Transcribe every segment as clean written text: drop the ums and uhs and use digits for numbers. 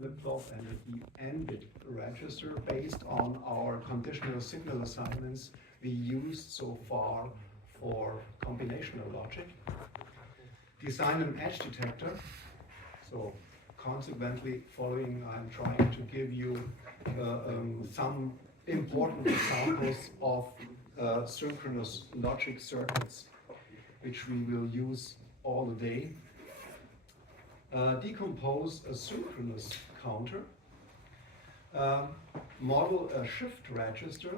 flip-flop and an n-bit register based on our conditional signal assignments we used so far for combinational logic. Design an edge detector. So consequently, following, I'm trying to give you some important examples of synchronous logic circuits, which we will use all the day. Decompose a synchronous counter. Model a shift register.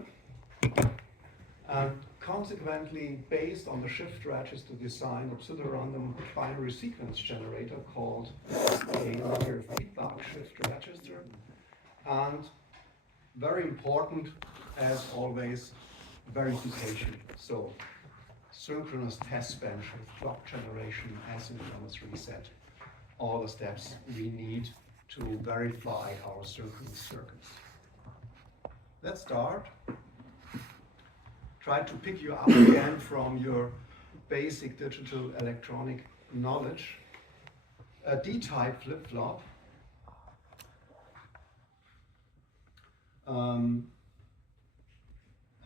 And consequently, based on the shift register design, a pseudorandom binary sequence generator called a linear feedback shift register. And very important, as always, verification. So synchronous test bench with clock generation, asynchronous reset, all the steps we need to verify our synchronous circuits. Let's start. Try to pick you up again from your basic digital electronic knowledge. A D-type flip-flop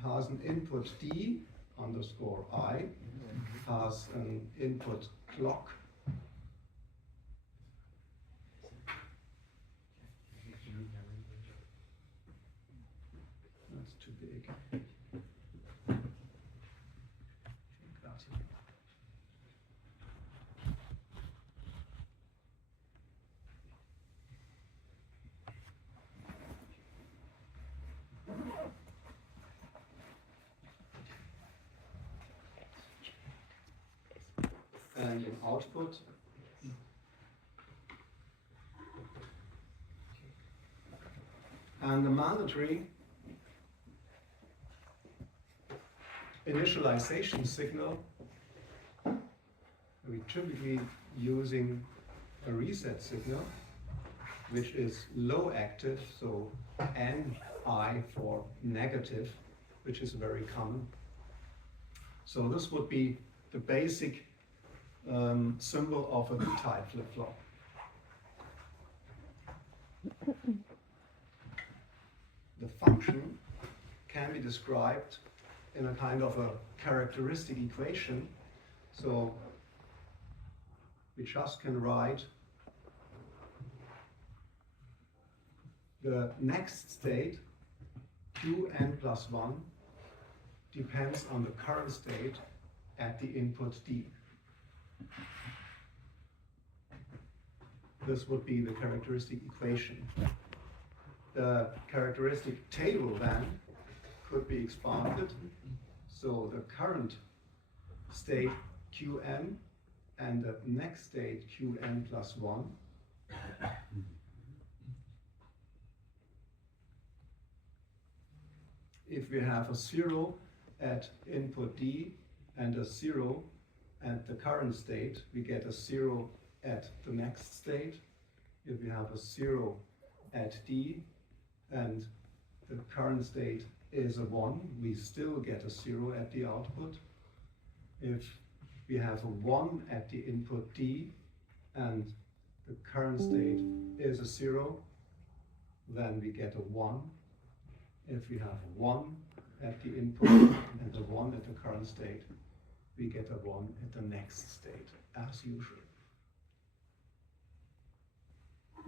has an input D underscore I, has an input clock, that's too big. And an output. And the mandatory initialization signal, we're typically using a reset signal, which is low active, so NI for negative, which is very common. So this would be the basic symbol of a D-type flip-flop. The function can be described in a kind of a characteristic equation. So we just can write the next state, Qn plus 1, depends on the current state at the input D. This would be the characteristic equation. The characteristic table then could be expanded. So the current state Qn and the next state Qn plus 1 if we have a 0 at input D and a 0 at the current state, we get a 0 at the next state. If we have a 0 at D and the current state is a 1, we still get a 0 at the output. If we have a 1 at the input D and the current state is a 0, then we get a 1. If we have a 1 at the input and a 1 at the current state, we get a 1 at the next state, as usual.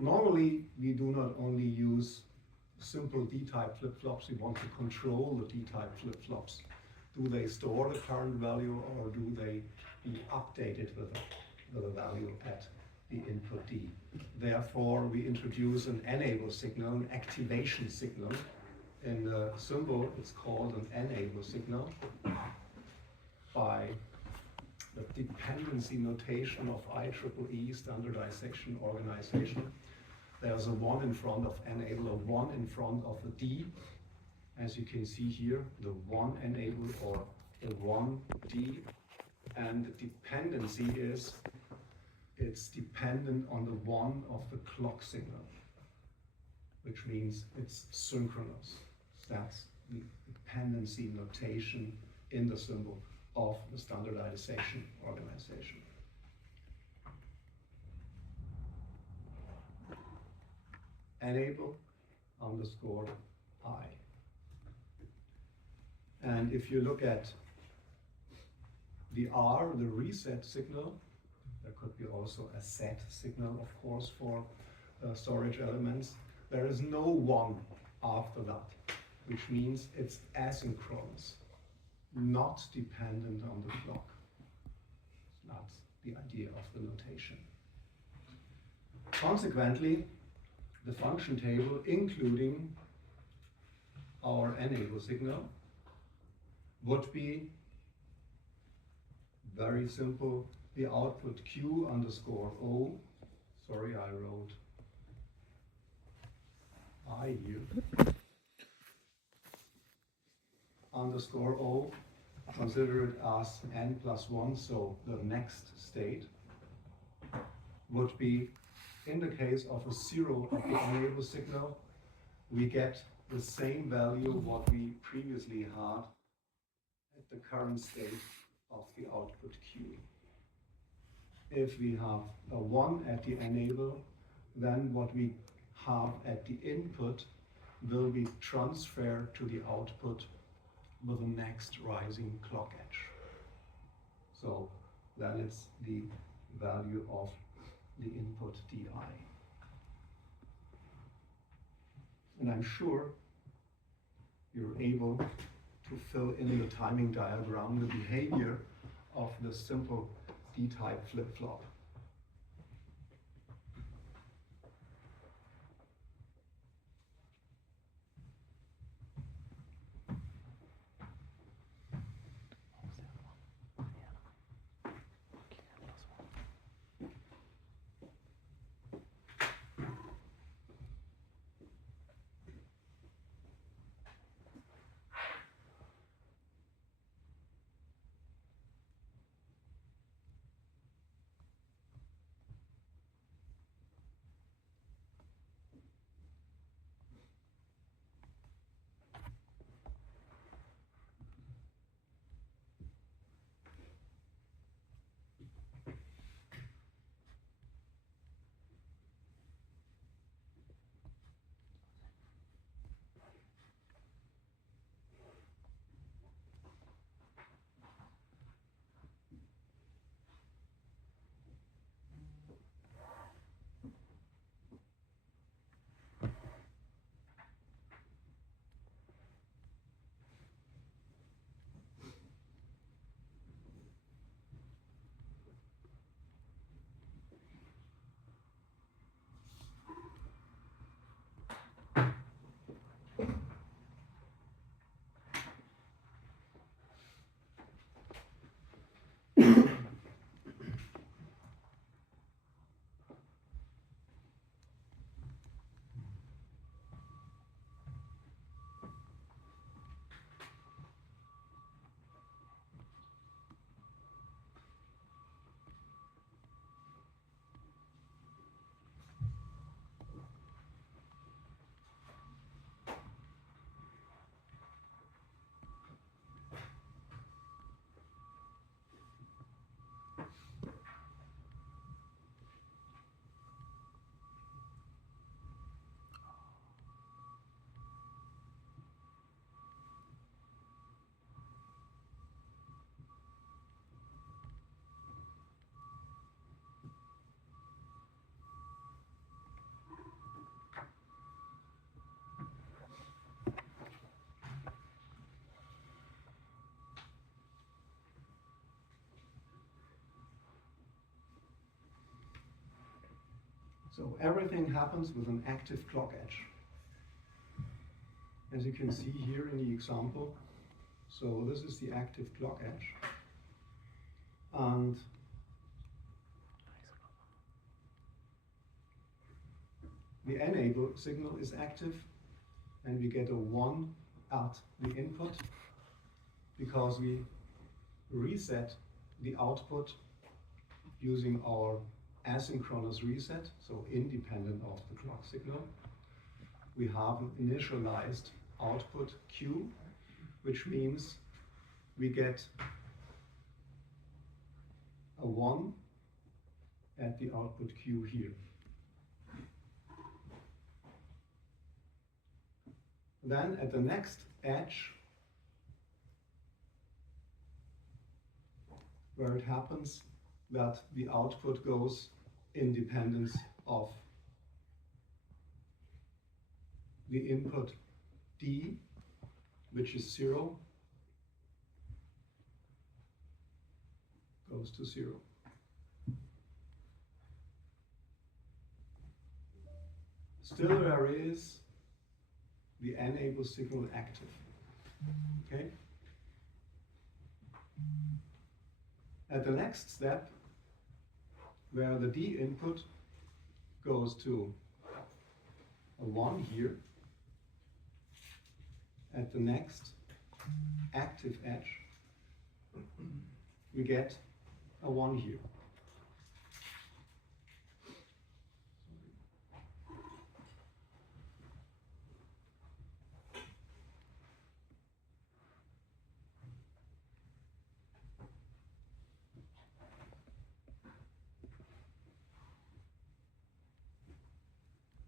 Normally, we do not only use simple D-type flip-flops, we want to control the D-type flip-flops. Do they store the current value or do they be updated with a value at the input D? Therefore, we introduce an enable signal, an activation signal. In the symbol, it's called an enable signal by the dependency notation of IEEE standardization organization. There's a 1 in front of enable, a 1 in front of the D. As you can see here, the 1 enable or the 1 D. And the dependency is, it's dependent on the 1 of the clock signal, which means it's synchronous. That's the dependency notation in the symbol of the standardization organization. enable underscore I. And if you look at the R, the reset signal, there could be also a set signal, of course, for storage elements. There is no 1 after that, which means it's asynchronous, not dependent on the clock. That's the idea of the notation. Consequently, the function table, including our enable signal, would be very simple. The output Q underscore O, sorry, I wrote I here, underscore O, consider it as n plus 1, so the next state would be, in the case of a 0 of the enable signal, we get the same value what we previously had at the current state of the output Q. If we have a 1 at the enable, then what we have at the input will be transferred to the output with the next rising clock edge. So then it's the value of the input di. And I'm sure you're able to fill in the timing diagram, the behavior of the simple D-type flip-flop. So everything happens with an active clock edge. As you can see here in the example, so this is the active clock edge. And the enable signal is active, and we get a 1 at the input because we reset the output using our asynchronous reset, so independent of the clock signal. We have an initialized output Q, which means we get a 1 at the output Q here. Then at the next edge, where it happens that the output goes in dependence of the input D, which is 0, goes to 0. Still there is the enable signal active. Okay? At the next step, where the D input goes to a 1 here, at the next active edge, we get a 1 here.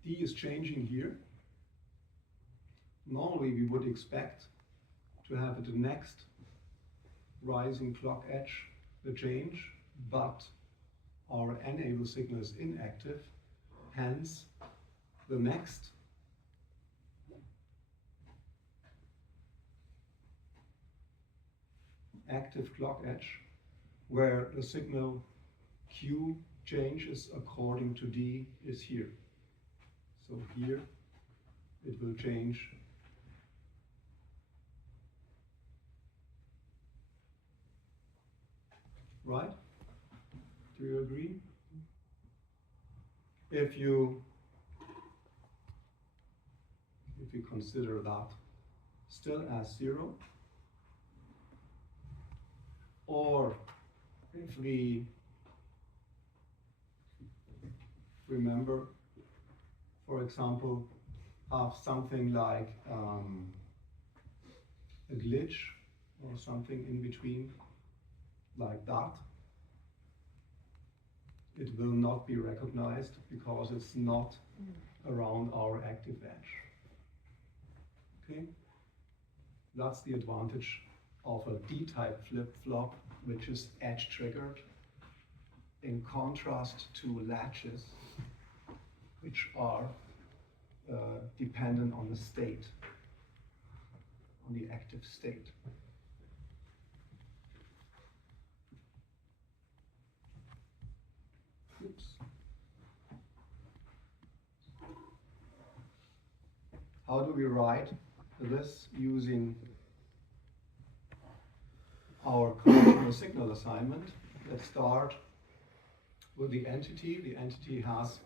D is changing here. Normally we would expect to have at the next rising clock edge the change, but our enable signal is inactive, hence the next active clock edge, where the signal Q changes according to D, is here. So here it will change right? Do you agree? If you consider that still as 0, or if we remember, for example, have something like a glitch or something in between, like that, it will not be recognized because it's not around our active edge. Okay? That's the advantage of a D-type flip-flop, which is edge triggered, in contrast to latches, which are dependent on the state, on the active state. Oops. How do we write this using our conventional signal assignment? Let's start with the entity. The entity has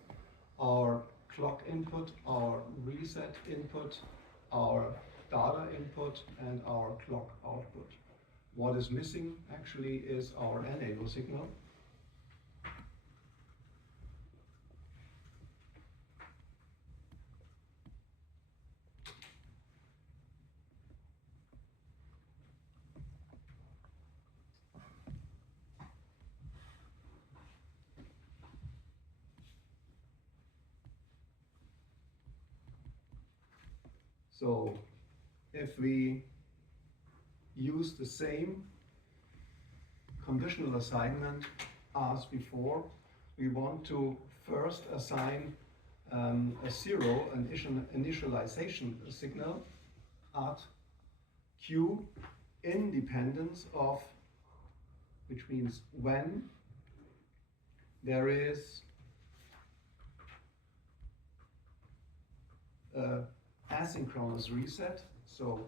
our clock input, our reset input, our data input, and our clock output. What is missing actually is our enable signal. So if we use the same conditional assignment as before, we want to first assign a 0, an initialization signal at Q independence of, which means when there is a asynchronous reset, so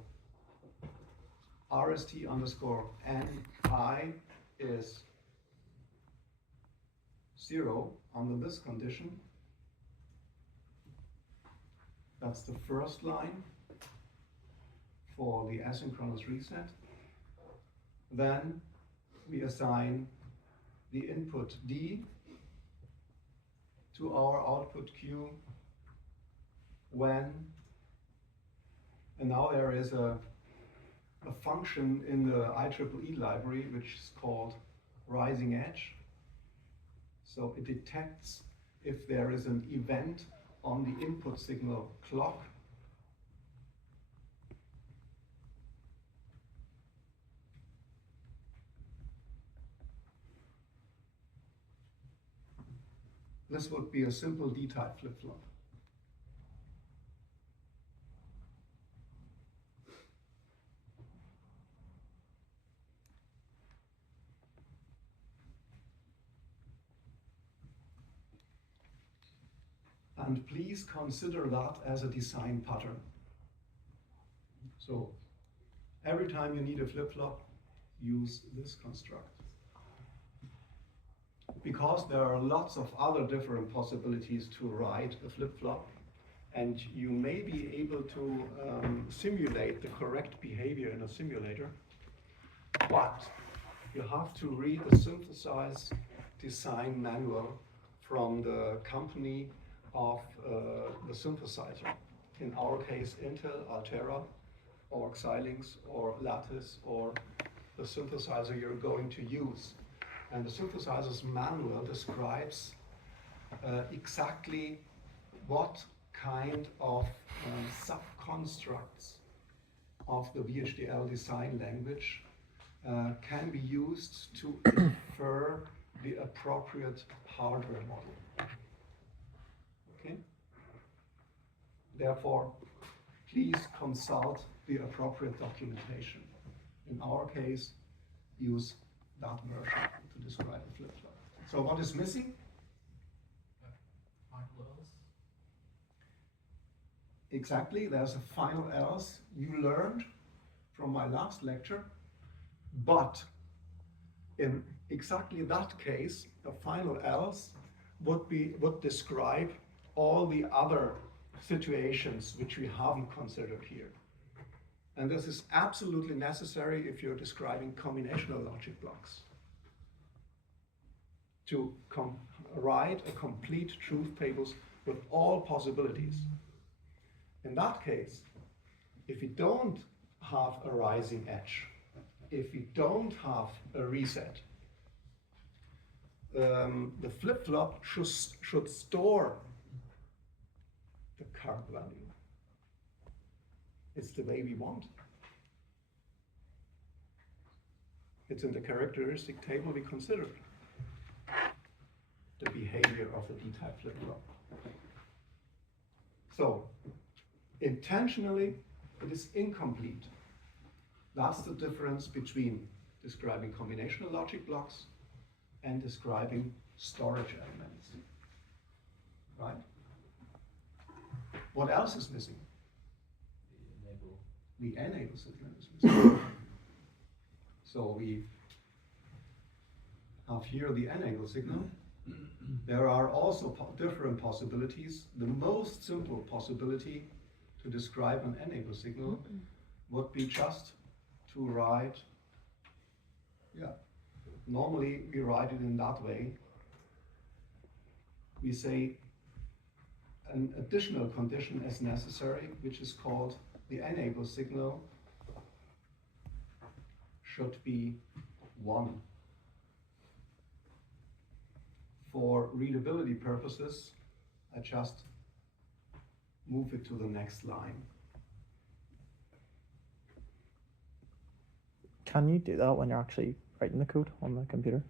RST underscore NI is 0 under this condition. That's the first line for the asynchronous reset. Then we assign the input D to our output Q when, and now there is a function in the IEEE library which is called rising edge. So it detects if there is an event on the input signal clock This would be a simple D-type flip-flop. And please consider that as a design pattern. So every time you need a flip-flop, use this construct. Because there are lots of other different possibilities to write a flip-flop, and you may be able to simulate the correct behavior in a simulator, but you have to read the synthesize design manual from the company of the synthesizer. In our case, Intel, Altera, or Xilinx, or Lattice, or the synthesizer you're going to use. And the synthesizer's manual describes exactly what kind of subconstructs of the VHDL design language can be used to infer the appropriate hardware model. Okay? Therefore, please consult the appropriate documentation. In our case, use that version to describe a flip-flop. So what is missing? Final else. Exactly, there's a final else you learned from my last lecture, but in exactly that case, a final else would describe all the other situations which we haven't considered here. And this is absolutely necessary if you're describing combinational logic blocks. To write a complete truth tables with all possibilities. In that case, if we don't have a rising edge, if we don't have a reset, the flip-flop should store the current value. It's the way we want. It's in the characteristic table we considered. The behavior of the D-type flip-flop. So, intentionally, it is incomplete. That's the difference between describing combinational logic blocks and describing storage elements. Right? What else is missing? The enable signal is missing. So we have here the enable signal. There are also different possibilities. The most simple possibility to describe an enable signal would be just to write, normally we write it in that way. We say an additional condition is necessary, which is called the enable signal should be 1. For readability purposes, I just move it to the next line. Can you do that when you're actually writing the code on the computer?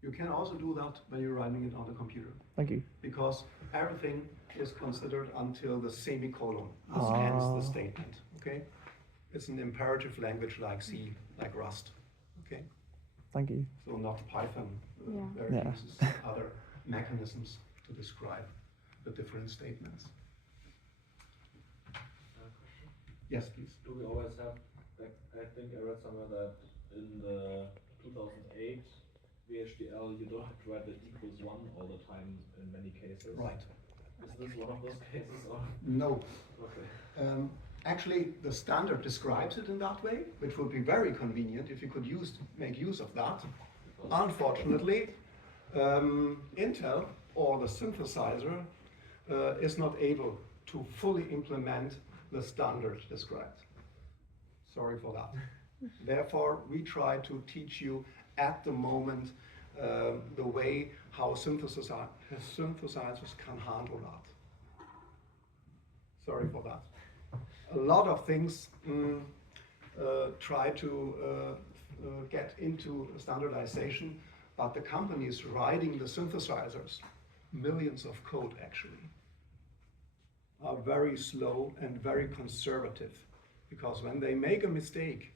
You can also do that when you're writing it on the computer. Thank you. Because everything is considered until the semicolon. This ends the statement. Okay? It's an imperative language like C, like Rust. Okay? Thank you. So not Python, where it uses other mechanisms to describe the different statements. Yes, please. Do we always have, like, I think I read somewhere that in the 2008 VHDL, you don't have to write the equals 1 all the time in many cases. Right. Is this one of those cases? Or? No. Okay. Actually, the standard describes it in that way, which would be very convenient if you could make use of that. Unfortunately, Intel or the synthesizer is not able to fully implement the standard described. Sorry for that. Therefore, we try to teach you at the moment the way how synthesizers can handle that. Sorry for that. A lot of things try to get into standardization, but the companies writing the synthesizers millions of code actually, are very slow and very conservative, because when they make a mistake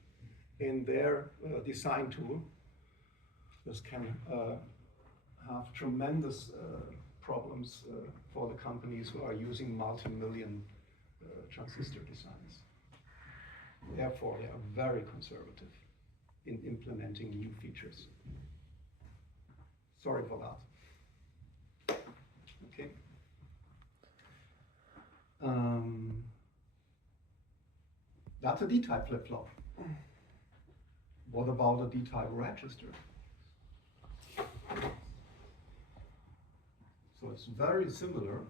in their design tool, this can have tremendous problems for the companies who are using multi-million transistor designs. Therefore, they are very conservative in implementing new features. Sorry for that. Okay. That's a D-type flip-flop. What about a D-type register? So it's very similar.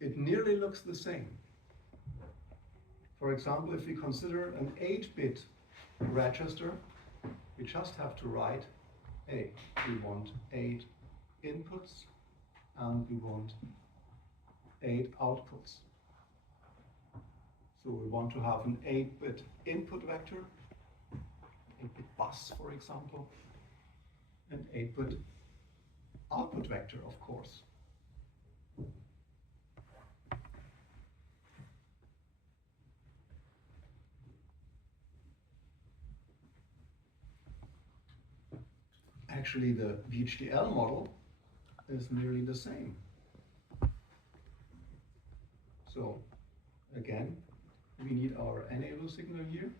It nearly looks the same. For example, if we consider an 8-bit register, we just have to write, hey, we want 8 inputs and we want 8 outputs. So we want to have an 8-bit input vector, 8-bit bus, for example, an 8-bit output vector, of course. Actually, the VHDL model is nearly the same. So, again, we need our enable signal here.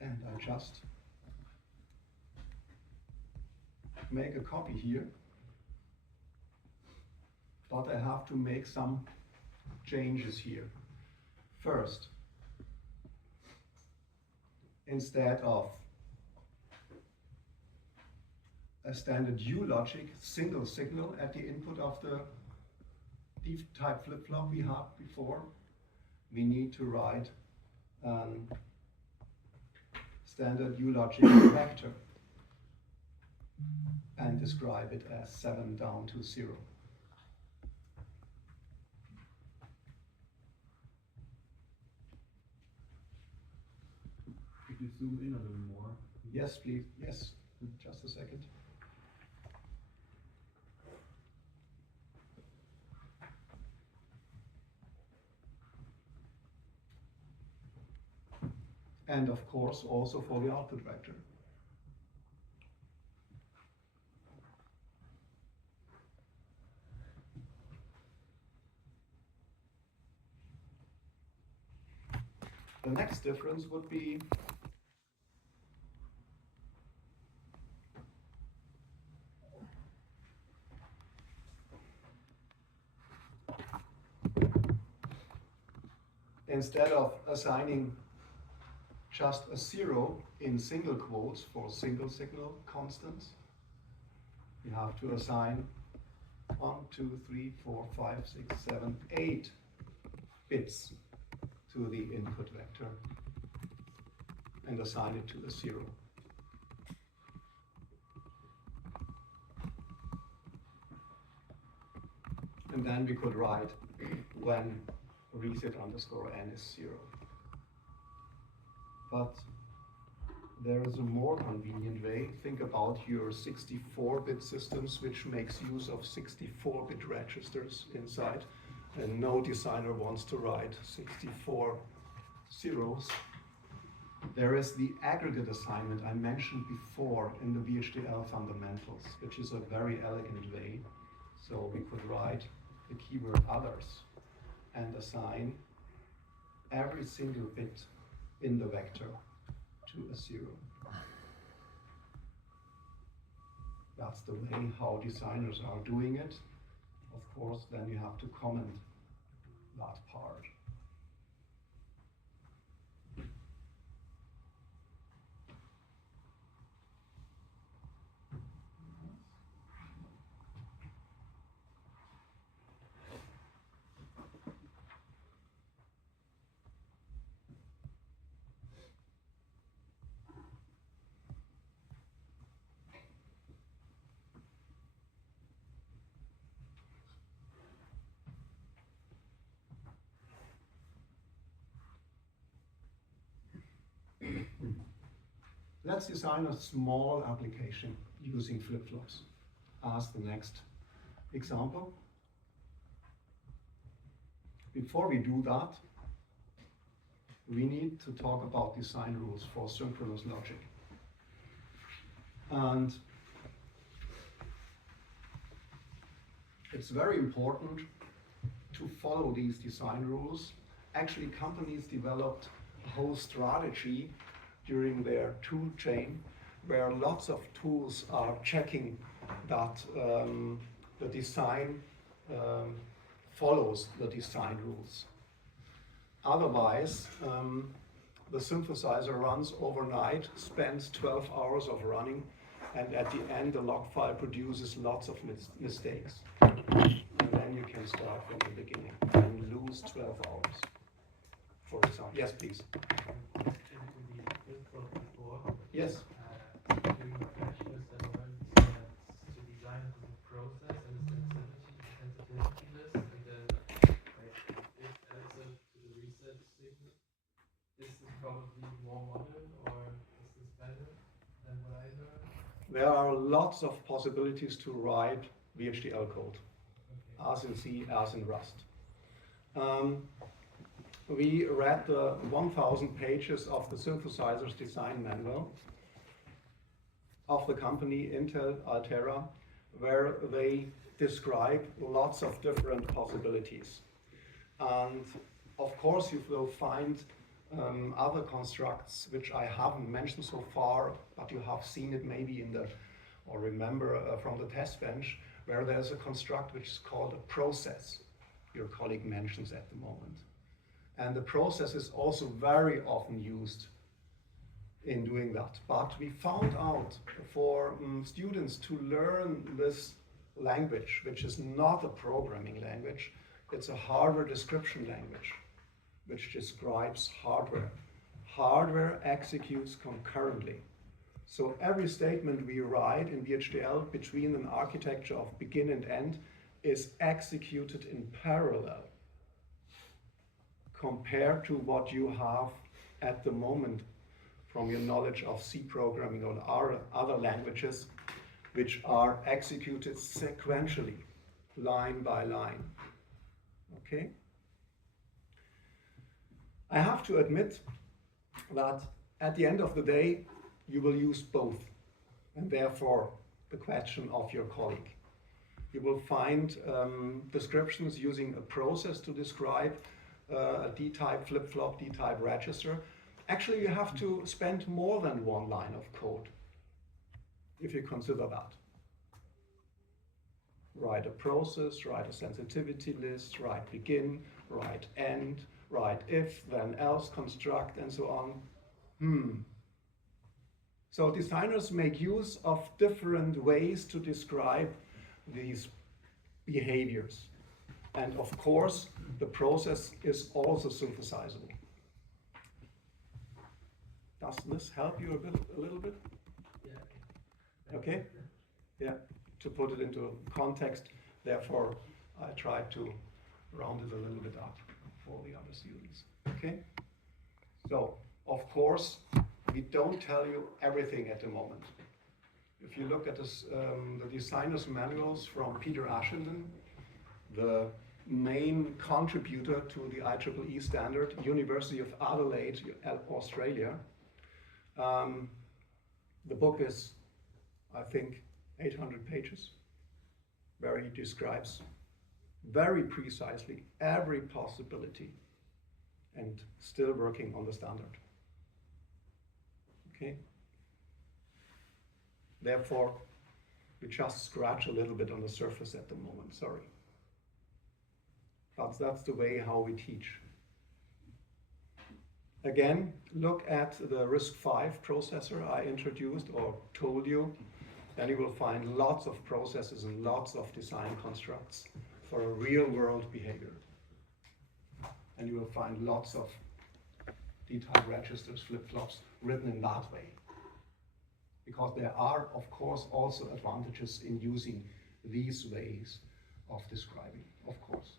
And I just make a copy here. But I have to make some changes here. First, instead of a standard U logic single signal at the input of the D-type flip-flop we had before, we need to write standard U logic vector and describe it as 7 down to 0. Could you zoom in a little more? Yes, please. Yes, just a second. And of course, also for the output vector. The next difference would be instead of assigning just a 0 in single quotes for single signal constants, you have to assign 1, 2, 3, 4, 5, 6, 7, 8 bits to the input vector and assign it to the 0. And then we could write when reset underscore n is 0. But there is a more convenient way. Think about your 64-bit systems, which makes use of 64-bit registers inside, and no designer wants to write 64 zeros. There is the aggregate assignment I mentioned before in the VHDL fundamentals, which is a very elegant way. So we could write the keyword others and assign every single bit in the vector to a 0. That's the way how designers are doing it. Of course, then you have to comment that part. Let's design a small application using flip-flops as the next example. Before we do that, we need to talk about design rules for synchronous logic. And it's very important to follow these design rules. Actually, companies developed a whole strategy during their tool chain where lots of tools are checking that the design follows the design rules. Otherwise, the synthesizer runs overnight, spends 12 hours of running, and at the end the log file produces lots of mistakes. And then you can start from the beginning and lose 12 hours. For example, yes, please. Yes. During my bachelor's, I learned to design the process and the sensitivity list, and then if answer to the research statement. Is this probably more modern, or is this better than what I learned? There are lots of possibilities to write VHDL code, as in C, as in Rust. We read the 1,000 pages of the synthesizer's design manual of the company Intel Altera, where they describe lots of different possibilities. And of course you will find other constructs which I haven't mentioned so far, but you have seen it maybe in the, or remember from the test bench, where there's a construct which is called a process. Your colleague mentions at the moment. And the process is also very often used in doing that. But we found out for students to learn this language, which is not a programming language, it's a hardware description language, which describes hardware. Hardware executes concurrently. So every statement we write in VHDL between an architecture of begin and end is executed in parallel compared to what you have at the moment from your knowledge of C programming or other languages, which are executed sequentially, line by line. Okay? I have to admit that at the end of the day, you will use both, and therefore the question of your colleague. You will find descriptions using a process to describe a D-type flip-flop, D-type register. Actually, you have to spend more than one line of code if you consider that. Write a process, write a sensitivity list, write begin, write end, write if, then else construct, and so on. So designers make use of different ways to describe these behaviors. And of course, the process is also synthesizable. Does this help you a little bit? Yeah. Okay? Yeah, to put it into context, therefore I try to round it a little bit up for the other students. Okay? So, of course, we don't tell you everything at the moment. If you look at this, the designer's manuals from Peter Ashenden, the main contributor to the IEEE standard, University of Adelaide, Australia. The book is, I think, 800 pages, where he describes very precisely every possibility and still working on the standard. Okay? Therefore, we just scratch a little bit on the surface at the moment, sorry. But that's the way how we teach. Again, look at the RISC-V processor I introduced or told you. Then you will find lots of processes and lots of design constructs for a real-world behavior. And you will find lots of D-type registers, flip-flops written in that way. Because there are, of course, also advantages in using these ways of describing, of course.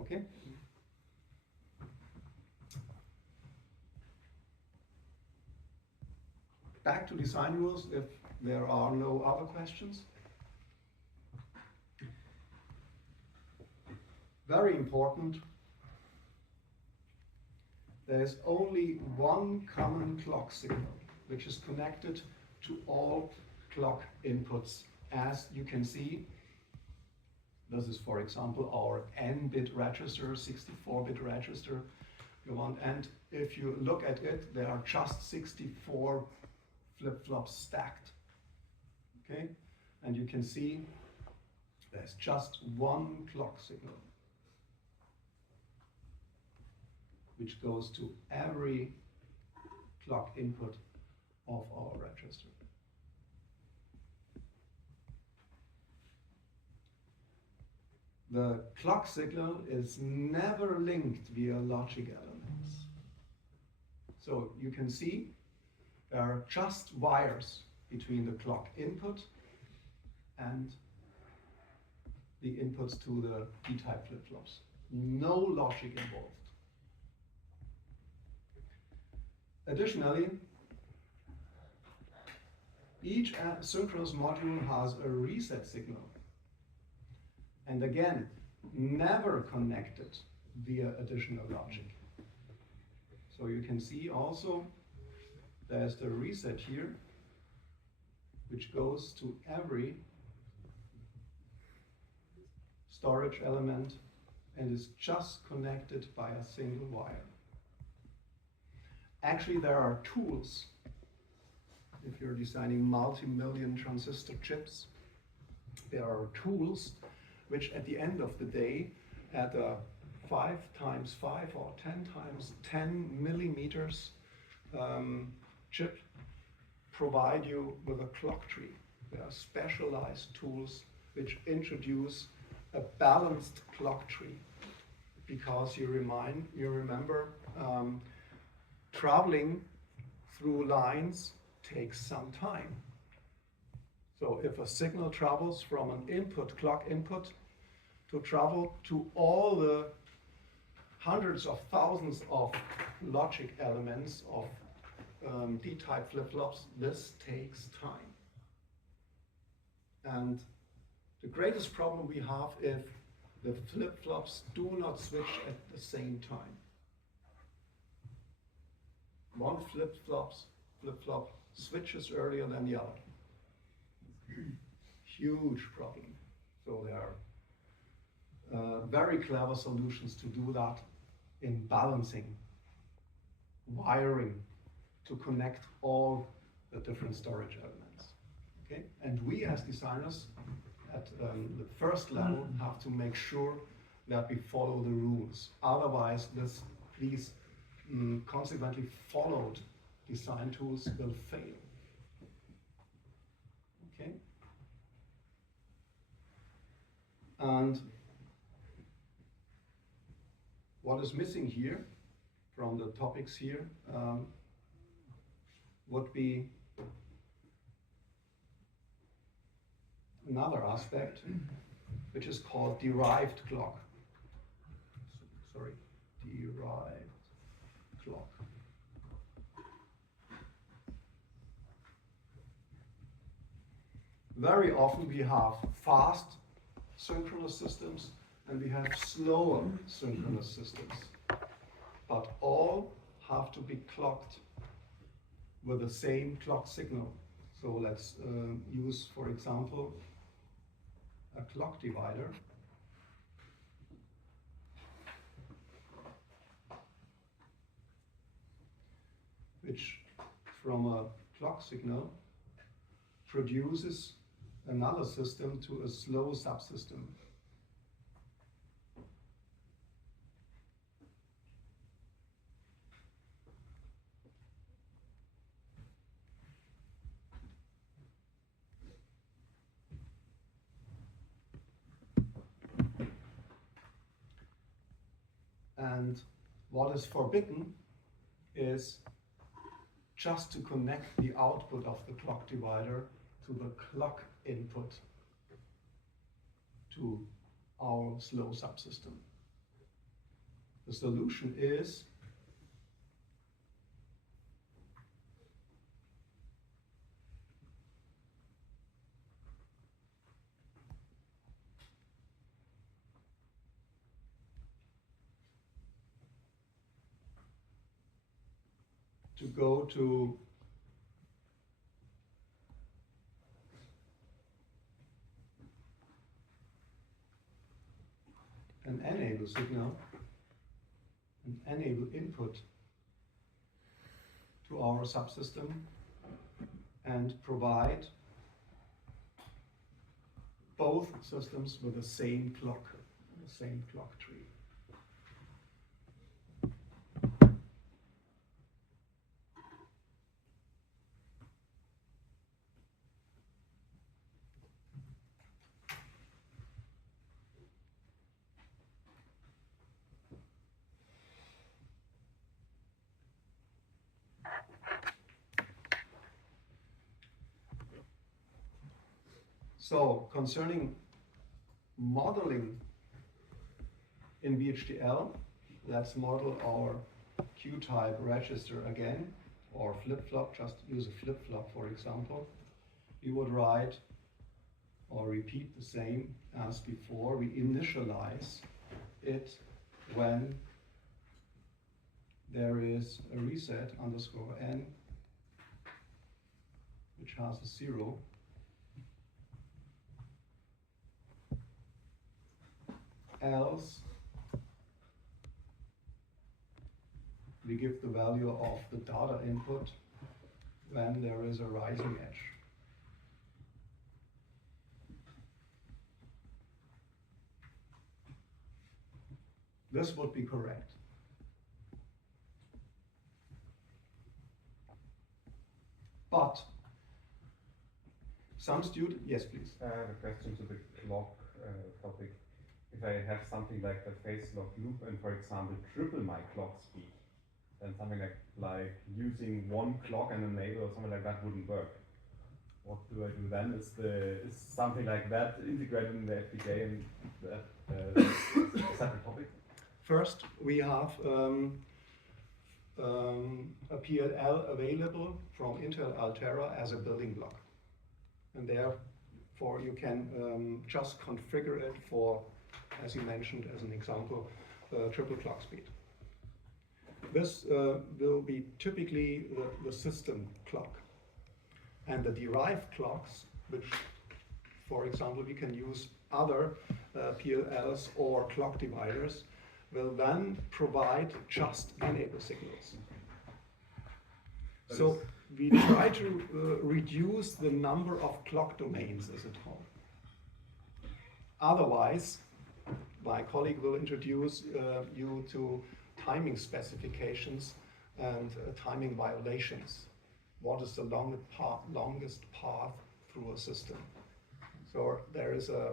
Okay? back to design rules if there are no other questions. Very important, there is only one common clock signal which is connected to all clock inputs. As you can see, this is, for example, our n-bit register, 64-bit register. And if you look at it, there are just 64 flip-flops stacked. Okay? And you can see there's just one clock signal which goes to every clock input of our register. The clock signal is never linked via logic elements. So you can see there are just wires between the clock input and the inputs to the D-type flip-flops. No logic involved. Additionally, each synchronous module has a reset signal. And again, never connected via additional logic. So you can see also there's the reset here, which goes to every storage element and is just connected by a single wire. Actually, there are tools, if you're designing multi-million transistor chips, there are tools which at the end of the day, at a 5 × 5 or 10 × 10 millimeters chip, provide you with a clock tree. There are specialized tools which introduce a balanced clock tree, because you remember traveling through lines takes some time. So if a signal travels from an input, clock input, to travel to all the hundreds of thousands of logic elements of D-type flip-flops, this takes time. And the greatest problem we have if the flip-flops do not switch at the same time. One flip-flop switches earlier than the other. Huge problem. So there are very clever solutions to do that in balancing, wiring, to connect all the different storage elements. Okay? And we as designers at the first level have to make sure that we follow the rules. Otherwise, these consequently followed design tools will fail. Okay? And what is missing here from the topics here would be another aspect, which is called derived clock. Sorry, derived clock. Very often we have fast synchronous systems and we have slower synchronous systems, but all have to be clocked with the same clock signal. So let's use, for example, a clock divider. Which from a clock signal produces another system to a slow subsystem. And what is forbidden is just to connect the output of the clock divider to the clock input to our slow subsystem. The solution is to go to an enable signal, an enable input to our subsystem and provide both systems with the same clock tree. So concerning modeling in VHDL, let's model our Q-type register again, or flip-flop, just use a flip-flop for example. We would write or repeat the same as before. We initialize it when there is a reset underscore n, which has a 0. Else, we give the value of the data input when there is a rising edge. This would be correct. But some students, yes please. I have a question to the clock topic. If I have something like the phase lock loop and, for example, triple my clock speed, then something like using one clock and enable or something like that wouldn't work. What do I do then? Is something like that integrated in the FPGA and that a separate topic? First, we have a PLL available from Intel Altera as a building block, and therefore you can just configure it for, as you mentioned as an example, triple clock speed. This will be typically the system clock. And the derived clocks, which, for example, we can use other PLLs or clock dividers, will then provide just enable signals. So we try to reduce the number of clock domains as at home. Otherwise, my colleague will introduce you to timing specifications and timing violations. What is the longest path through a system? So there is a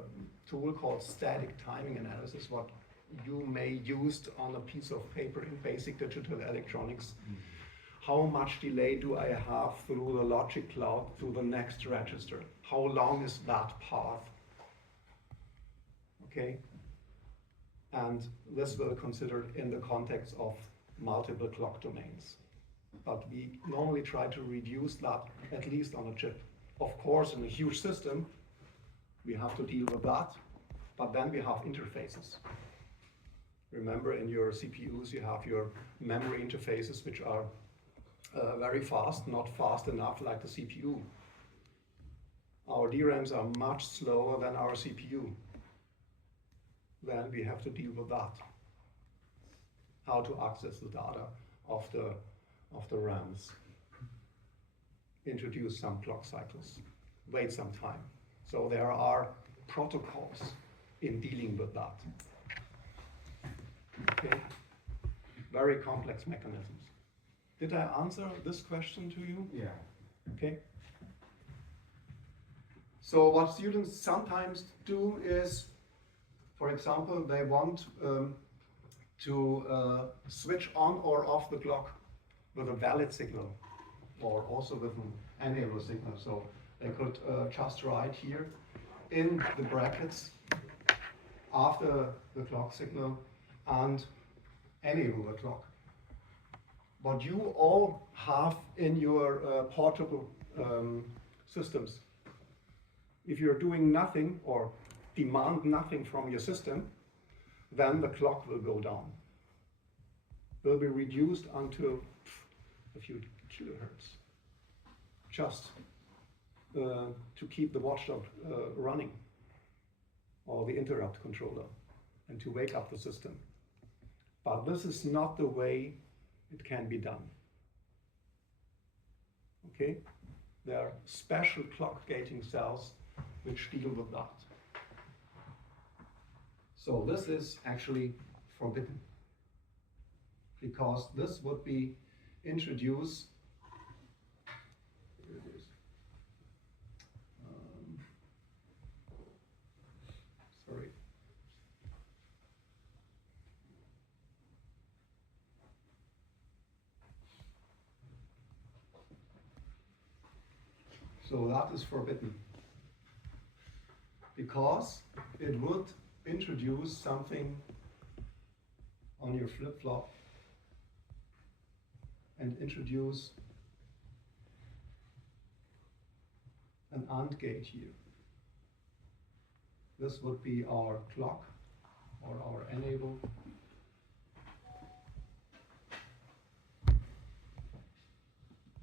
tool called static timing analysis, what you may use on a piece of paper in basic digital electronics. How much delay do I have through the logic cloud to the next register? How long is that path? Okay? And this will be considered in the context of multiple clock domains. But we normally try to reduce that, at least on a chip. Of course, in a huge system, we have to deal with that, but then we have interfaces. Remember, in your CPUs, you have your memory interfaces, which are very fast, not fast enough like the CPU. Our DRAMs are much slower than our CPU. Then we have to deal with that. How to access the data of the RAMs. Introduce some clock cycles. Wait some time. So there are protocols in dealing with that. Okay? Very complex mechanisms. Did I answer this question to you? Yeah. Okay. So what students sometimes do is, for example, they want to switch on or off the clock with a valid signal, or also with an enable signal. So they could just write here in the brackets after the clock signal and enable the clock. What you all have in your portable systems, if you're doing nothing or demand nothing from your system, then the clock will go down. Will be reduced until, if you kilohertz, just to keep the watchdog running, or the interrupt controller, and to wake up the system. But this is not the way it can be done. Okay? There are special clock gating cells which deal with that. So this is actually forbidden, because this would be introduced. Here it is. Sorry. So that is forbidden, because it would introduce something on your flip-flop and introduce an AND gate here. This would be our clock or our enable.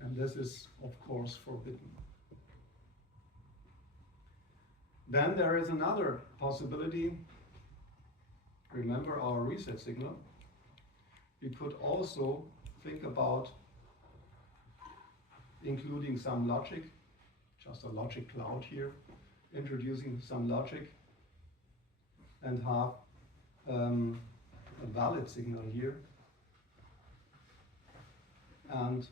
And this is, of course, forbidden. Then there is another possibility. Remember our reset signal. We could also think about including some logic, just a logic cloud here, introducing some logic, and have a valid signal here, and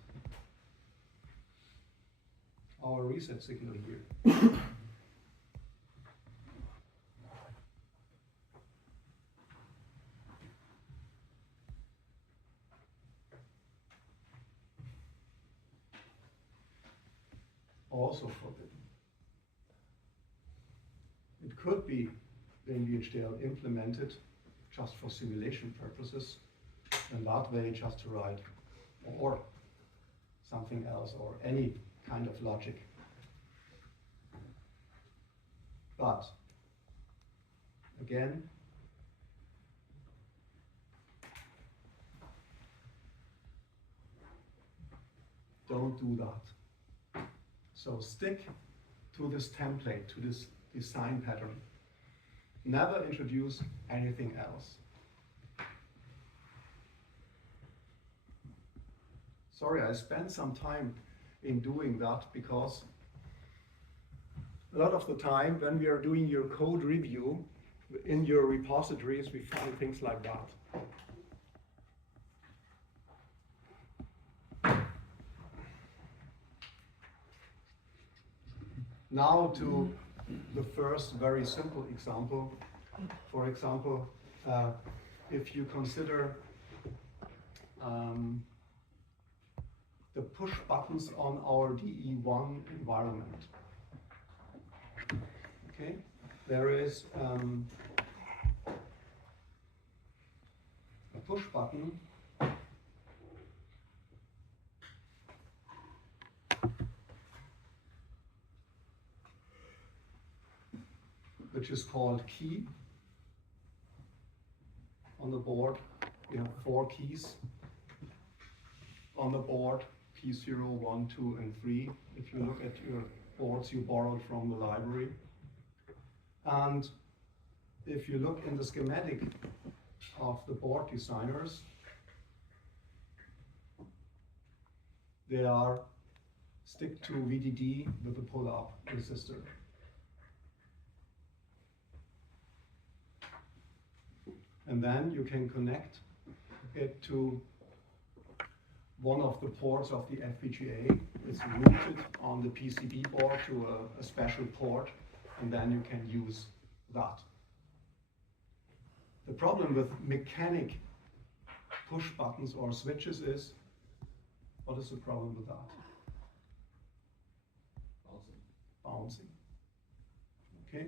our reset signal here. Also forbidden. It could be in VHDL implemented just for simulation purposes, and that way just to write or something else or any kind of logic. But again, don't do that. So stick to this template, to this design pattern. Never introduce anything else. Sorry, I spent some time in doing that because a lot of the time when we are doing your code review in your repositories, we find things like that. Now to the first very simple example. For example, if you consider the push buttons on our DE1 environment. Okay, there is a push button which is called key. On the board, we have 4 keys on the board, key 0, 1, 2, and 3. If you look at your boards you borrowed from the library. And if you look in the schematic of the board designers, they are stick to VDD with a pull-up resistor. And then you can connect it to one of the ports of the FPGA. It's routed on the PCB board to a special port, and then you can use that. The problem with mechanic push buttons or switches is, what is the problem with that? Bouncing. Okay?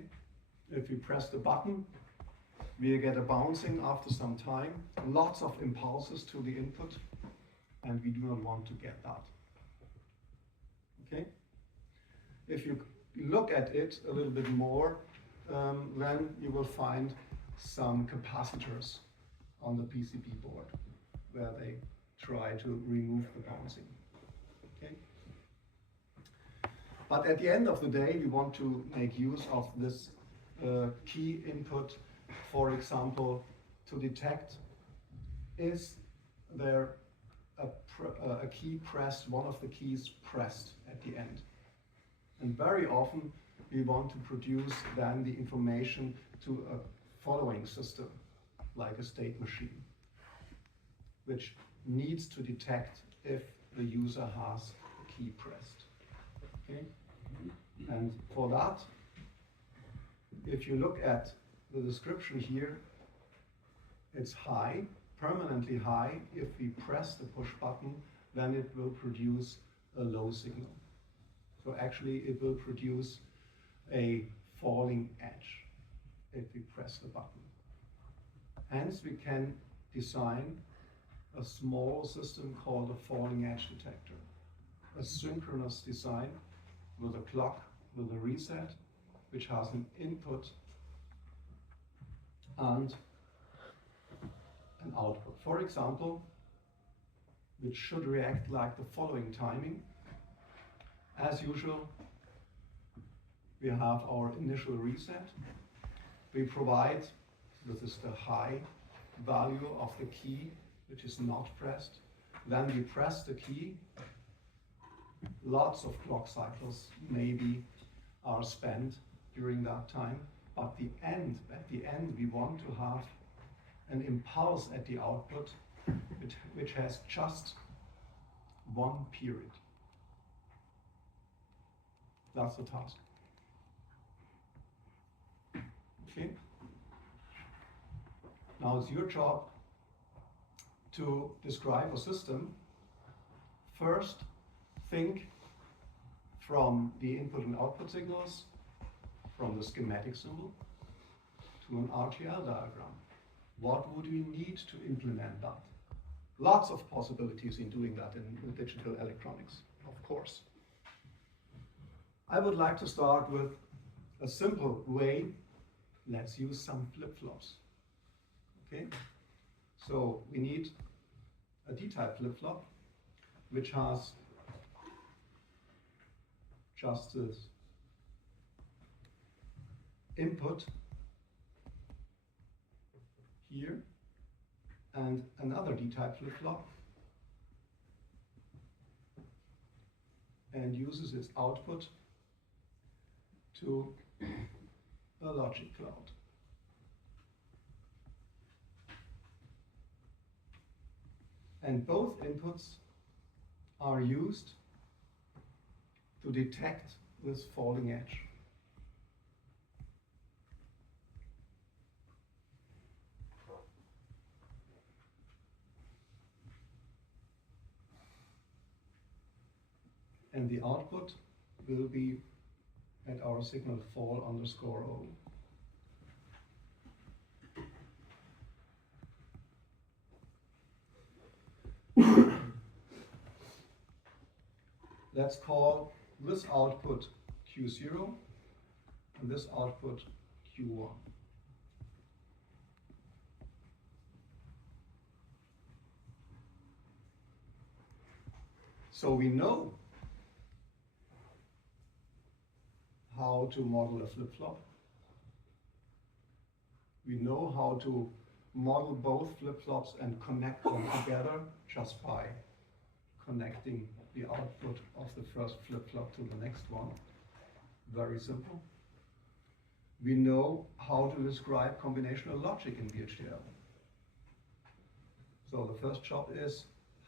If you press the button, we get a bouncing after some time, lots of impulses to the input, and we do not want to get that. Okay? If you look at it a little bit more, then you will find some capacitors on the PCB board where they try to remove the bouncing. But at the end of the day, we want to make use of this key input, for example, to detect, is there a key pressed, one of the keys pressed at the end. And very often we want to produce then the information to a following system, like a state machine, which needs to detect if the user has a key pressed. Okay? And for that, if you look at the description here, it's high, permanently high. If we press the push button, then it will produce a low signal. So actually it will produce a falling edge if we press the button. Hence we can design a small system called a falling edge detector. A synchronous design with a clock, with a reset, which has an input and an output. For example, which should react like the following timing. As usual, we have our initial reset. We provide, this is the high value of the key, which is not pressed. Then we press the key. Lots of clock cycles maybe are spent during that time. But at the end, we want to have an impulse at the output which has just one period. That's the task. Okay? Now it's your job to describe a system. First, think from the input and output signals, from the schematic symbol to an RTL diagram. What would we need to implement that? Lots of possibilities in doing that in digital electronics, of course. I would like to start with a simple way. Let's use some flip-flops. Okay? So we need a D-type flip-flop, which has just this input here and another D-type flip-flop, and uses its output to a logic cloud. And both inputs are used to detect this falling edge. And the output will be at our signal fall_O. Let's call this output Q0 and this output Q1. So we know how to model a flip-flop. We know how to model both flip-flops and connect them together just by connecting the output of the first flip-flop to the next one. Very simple. We know how to describe combinational logic in VHDL. So the first job is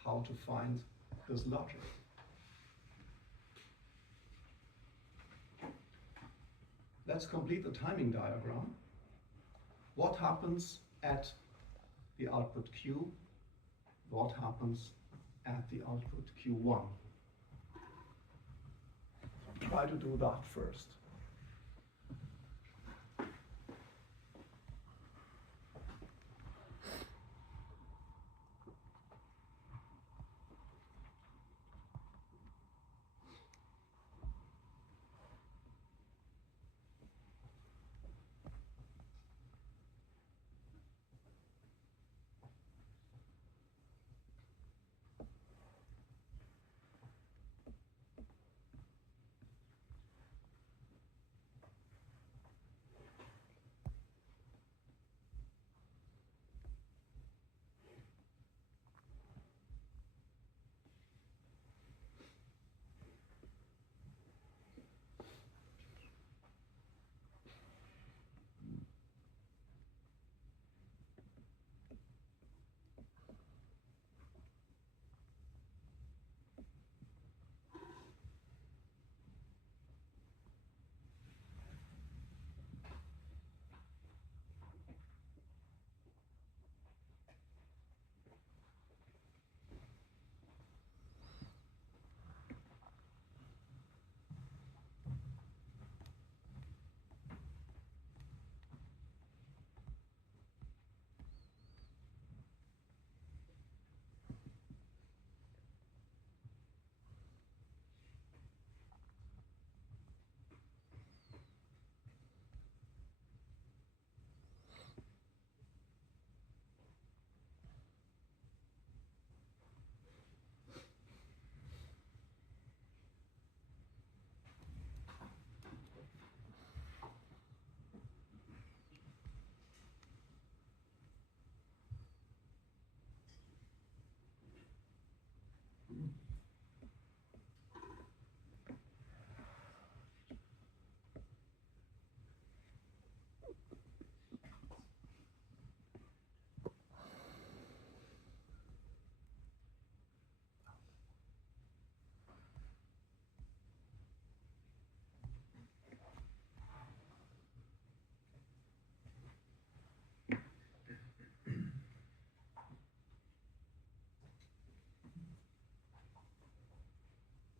how to find this logic. Let's complete the timing diagram. What happens at the output Q? What happens at the output Q1? Try to do that first.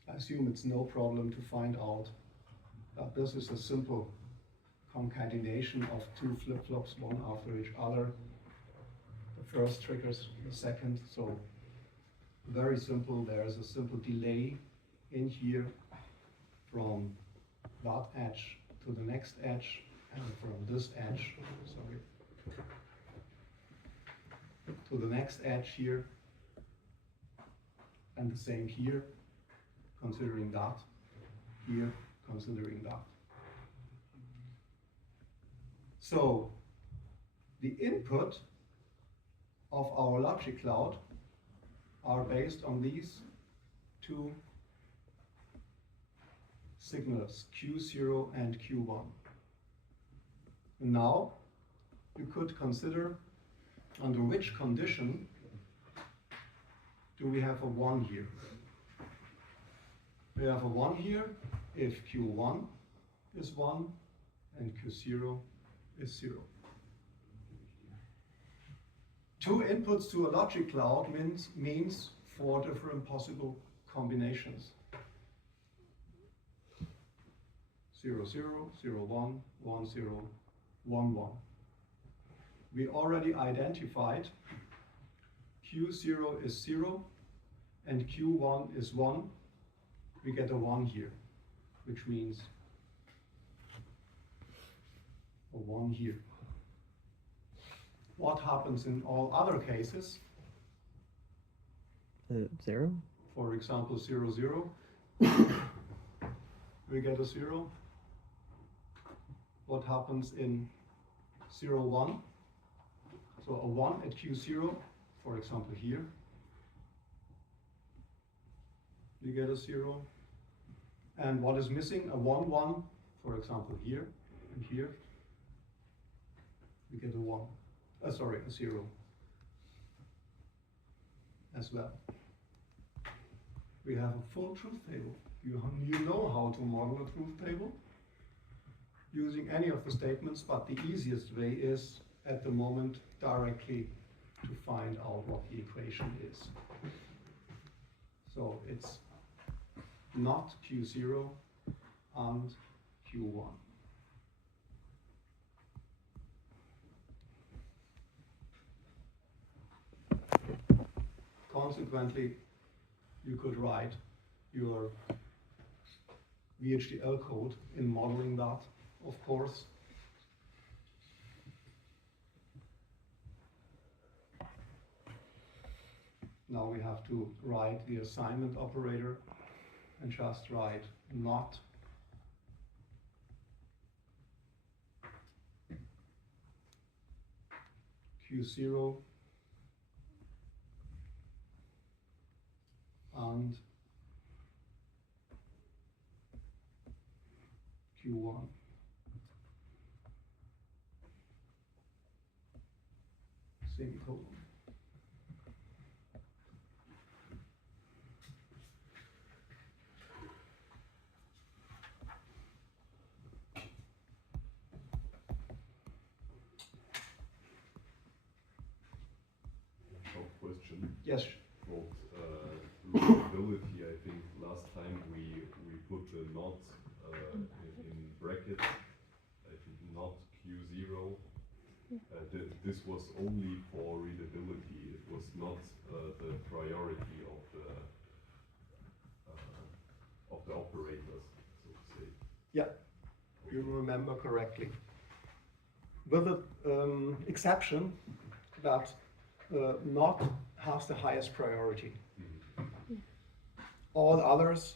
I assume it's no problem to find out that this is a simple concatenation of two flip-flops, one after each other. The first triggers the second, so very simple. There's a simple delay in here from that edge to the next edge, and from this edge, to the next edge here, and the same here, considering that, here, considering that. So the input of our logic cloud are based on these two signals, Q0 and Q1. Now you could consider under which condition do we have a 1 here. We have a 1 here if Q1 is 1 and Q0 is 0. Two inputs to a logic cloud means 4 different possible combinations. 0, 0, 0, 1, 1, 0, 1, 1. We already identified Q0 is 0 and Q1 is 1. We get a 1 here, which means a 1 here. What happens in all other cases? 0. For example, 0, 0. We get a 0. What happens in 0, 1? So a 1 at Q0, for example here. We get a 0. And what is missing? A 1, 1, for example here and here. We get a 1. A 0 as well. We have a full truth table. You know how to model a truth table using any of the statements, but the easiest way is at the moment directly to find out what the equation is. So it's not Q0 and Q1. Consequently, you could write your VHDL code in modeling that, of course. Now we have to write the assignment operator and just write not Q0 and Q1. Semicolon. Short question. Yes. About readability, I think last time we put the not in brackets. I think not Q0. This was only for readability. It was not the priority of the operators, so to say. Yeah, you remember correctly. With the exception that not has the highest priority. All others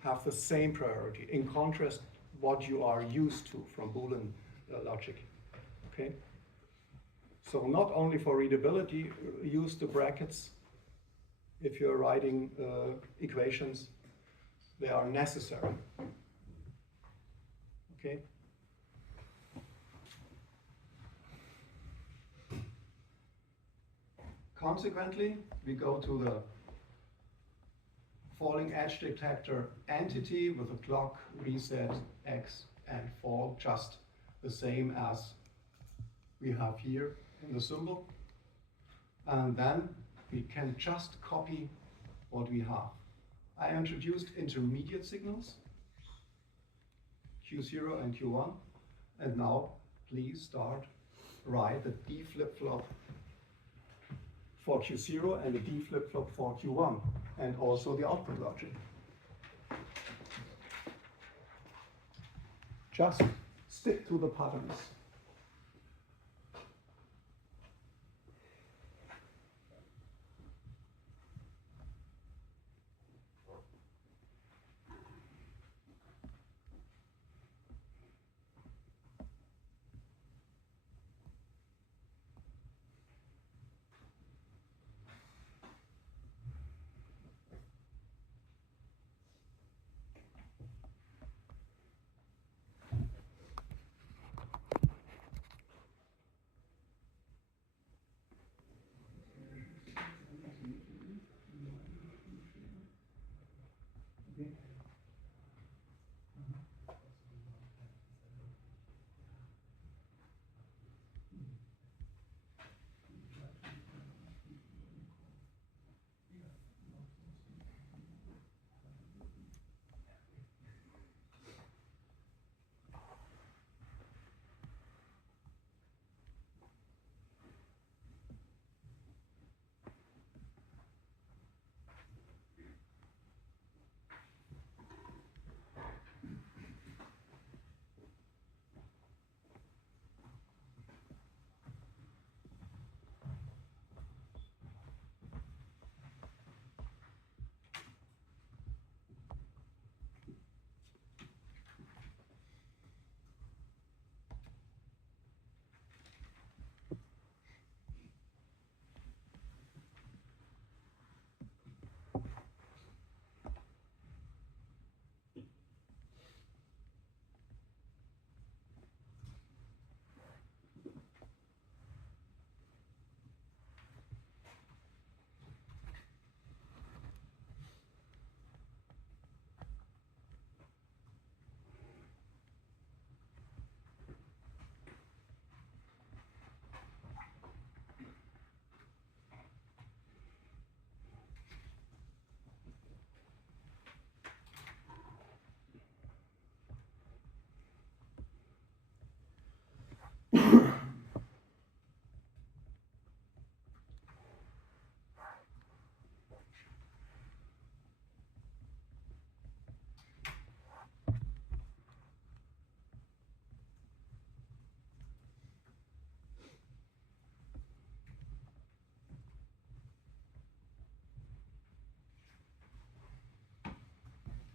have the same priority, in contrast what you are used to from Boolean logic. Okay? So not only for readability, use the brackets if you're writing equations, they are necessary. Okay? Consequently, we go to the falling edge detector entity with a clock, reset, X, and fall, just the same as we have here in the symbol. And then we can just copy what we have. I introduced intermediate signals, Q0 and Q1, and now please write the D flip-flop for Q0 and the D flip-flop for Q1, and also the output logic. Just stick to the patterns.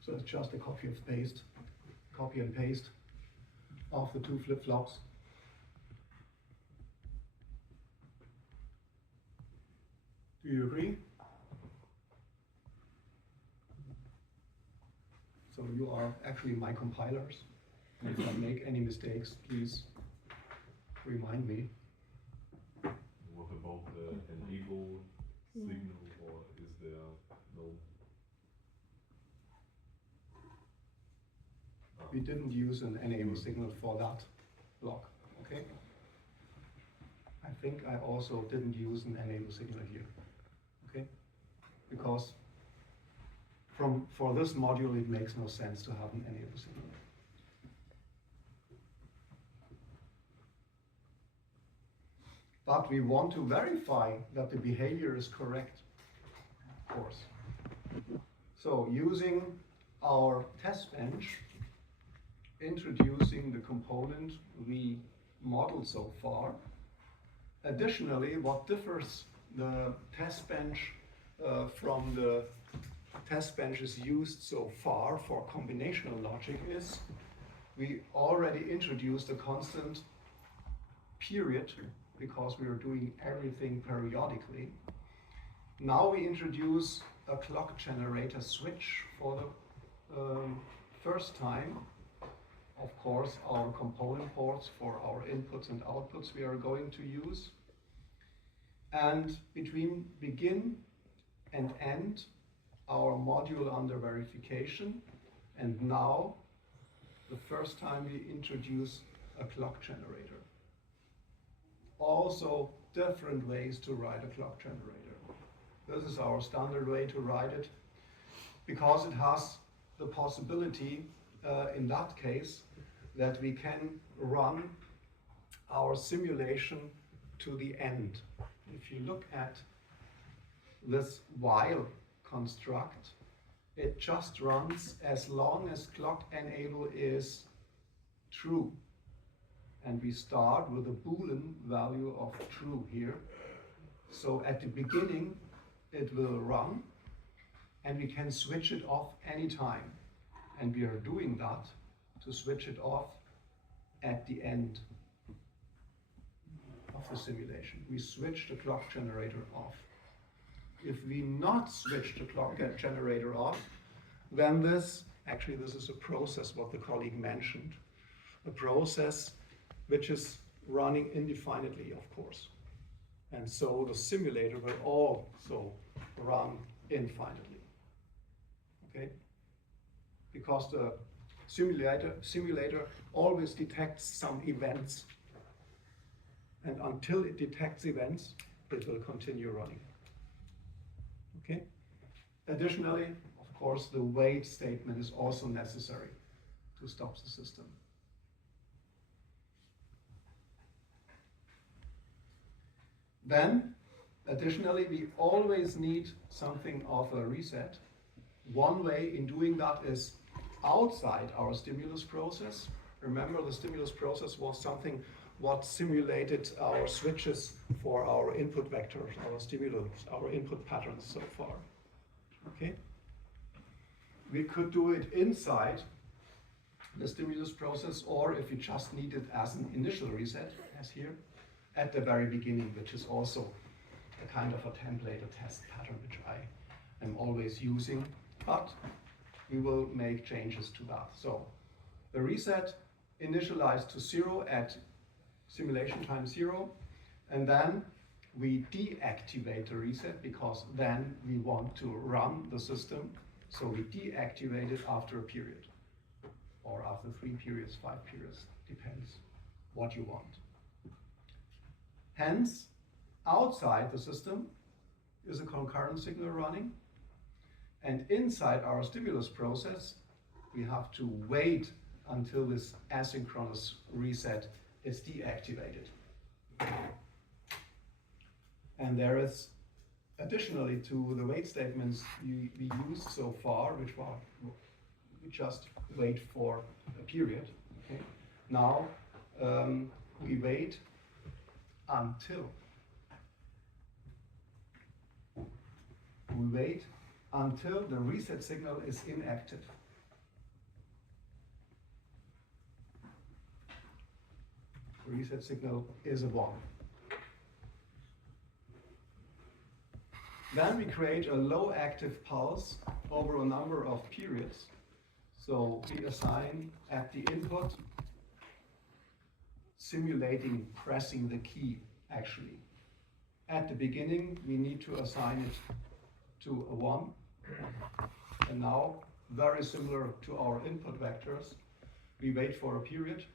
So it's just a copy and paste of the two flip-flops. Do you agree? So you are actually my compilers. And if I make any mistakes, please remind me. What about the enable signal, or is there no? We didn't use an enable signal for that block, okay? I think I also didn't use an enable signal here, okay? Because for this module, it makes no sense to have an enable signal. But we want to verify that the behavior is correct, of course. So using our test bench, introducing the component we modeled so far. Additionally, what differs the test bench from the test benches used so far for combinational logic is we already introduced a constant period because we are doing everything periodically. Now we introduce a clock generator switch for the first time. Of course, our component ports for our inputs and outputs we are going to use. And between begin and end, our module under verification. And now, the first time we introduce a clock generator. Also, different ways to write a clock generator. This is our standard way to write it, because it has the possibility, in that case, that we can run our simulation to the end. If you look at this while construct, it just runs as long as clock enable is true. And we start with a Boolean value of true here. So at the beginning, it will run, and we can switch it off anytime. And we are doing that to switch it off at the end of the simulation. We switch the clock generator off. If we not switch the clock generator off, then this is a process what the colleague mentioned, a process which is running indefinitely, of course. And so the simulator will also run infinitely, okay? Because the simulator always detects some events, and until it detects events, it will continue running, okay? Additionally, of course, the wait statement is also necessary to stop the system. Then, additionally, we always need something of a reset. One way in doing that is outside our stimulus process. Remember, the stimulus process was something what simulated our switches for our input vectors, our stimulus, our input patterns so far. Okay? We could do it inside the stimulus process, or if you just need it as an initial reset, as here, at the very beginning, which is also a kind of a template, a test pattern, which I am always using, but we will make changes to that. So the reset initialized to 0 at simulation time 0, and then we deactivate the reset because then we want to run the system. So we deactivate it after a period, or after 3 periods, 5 periods, depends what you want. Hence, outside the system is a concurrent signal running, and inside our stimulus process, we have to wait until this asynchronous reset is deactivated. And there is, additionally to the wait statements we used so far, which were, we just wait for a period. Okay? Now we wait until. We wait until the reset signal is inactive. The reset signal is a 1. Then we create a low active pulse over a number of periods. So we assign at the input, simulating pressing the key actually. At the beginning, we need to assign it to a 1. And now, very similar to our input vectors, we wait for a period.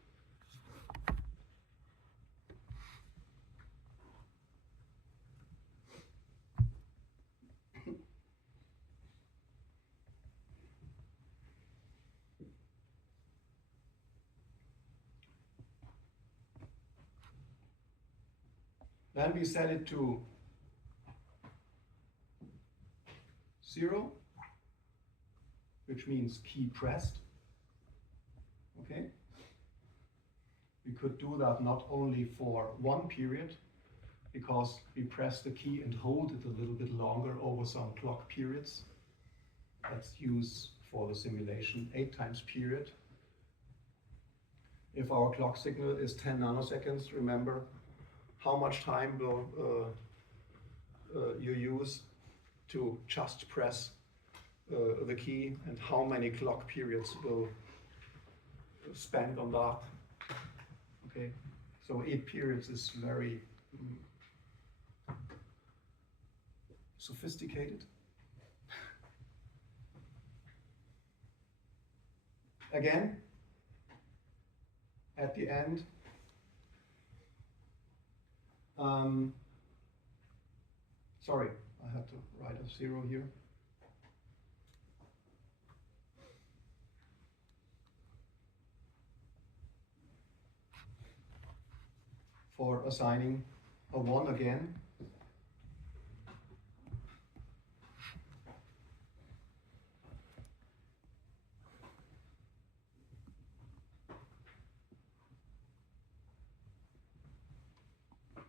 Then we set it to 0, which means key pressed. Okay? We could do that not only for 1 period, because we press the key and hold it a little bit longer over some clock periods. That's used for the simulation 8 times period. If our clock signal is 10 nanoseconds, remember how much time will you use to just press the key and how many clock periods will spend on that. Okay, so 8 periods is very sophisticated. Again, at the end, sorry, I had to write a 0 here. For assigning a 1 again.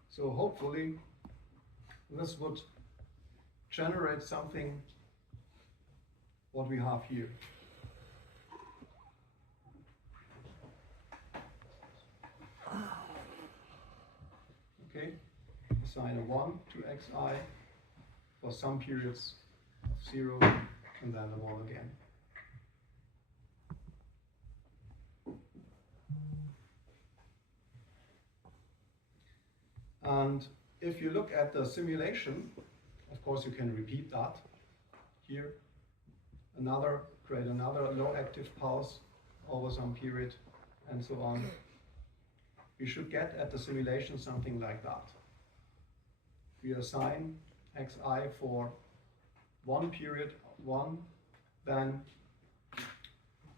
So hopefully this would generate something what we have here. Okay, assign a 1 to xi for some periods of 0 and then a 1 again. And if you look at the simulation, of course you can repeat that here. Create another low active pulse over some period and so on. We should get at the simulation something like that. We assign xi for 1 period, 1, then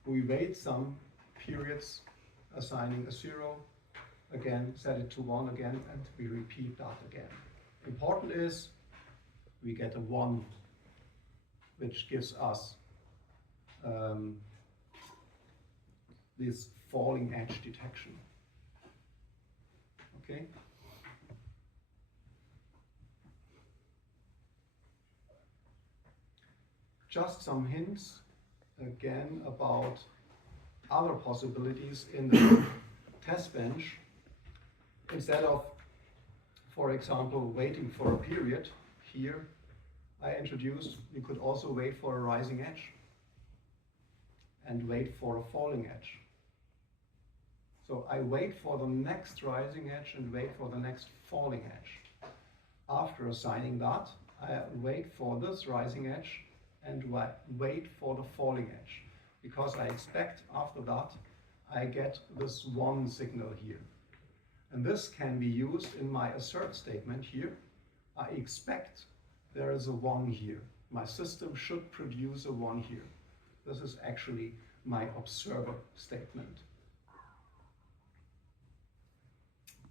we wait some periods assigning a 0, again set it to 1 again, and we repeat that again. Important is we get a 1, which gives us this falling edge detection. Okay. Just some hints again about other possibilities in the test bench. Instead of, for example, waiting for a period here, I introduced you could also wait for a rising edge and wait for a falling edge. So I wait for the next rising edge and wait for the next falling edge. After assigning that, I wait for this rising edge and wait for the falling edge, because I expect after that I get this 1 signal here. And this can be used in my assert statement here. I expect there is a 1 here. My system should produce a 1 here. This is actually my observer statement.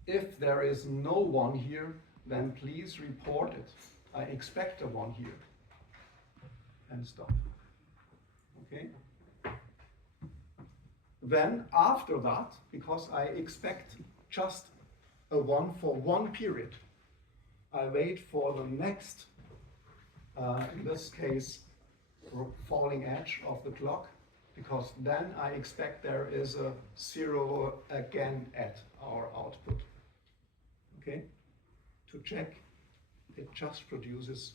If there is no 1 here, then please report it. I expect a 1 here. And stop. Okay? Then after that, because I expect just a 1 for 1 period, I wait for the next, in this case, falling edge of the clock, because then I expect there is a 0 again at our output. Okay? To check, it just produces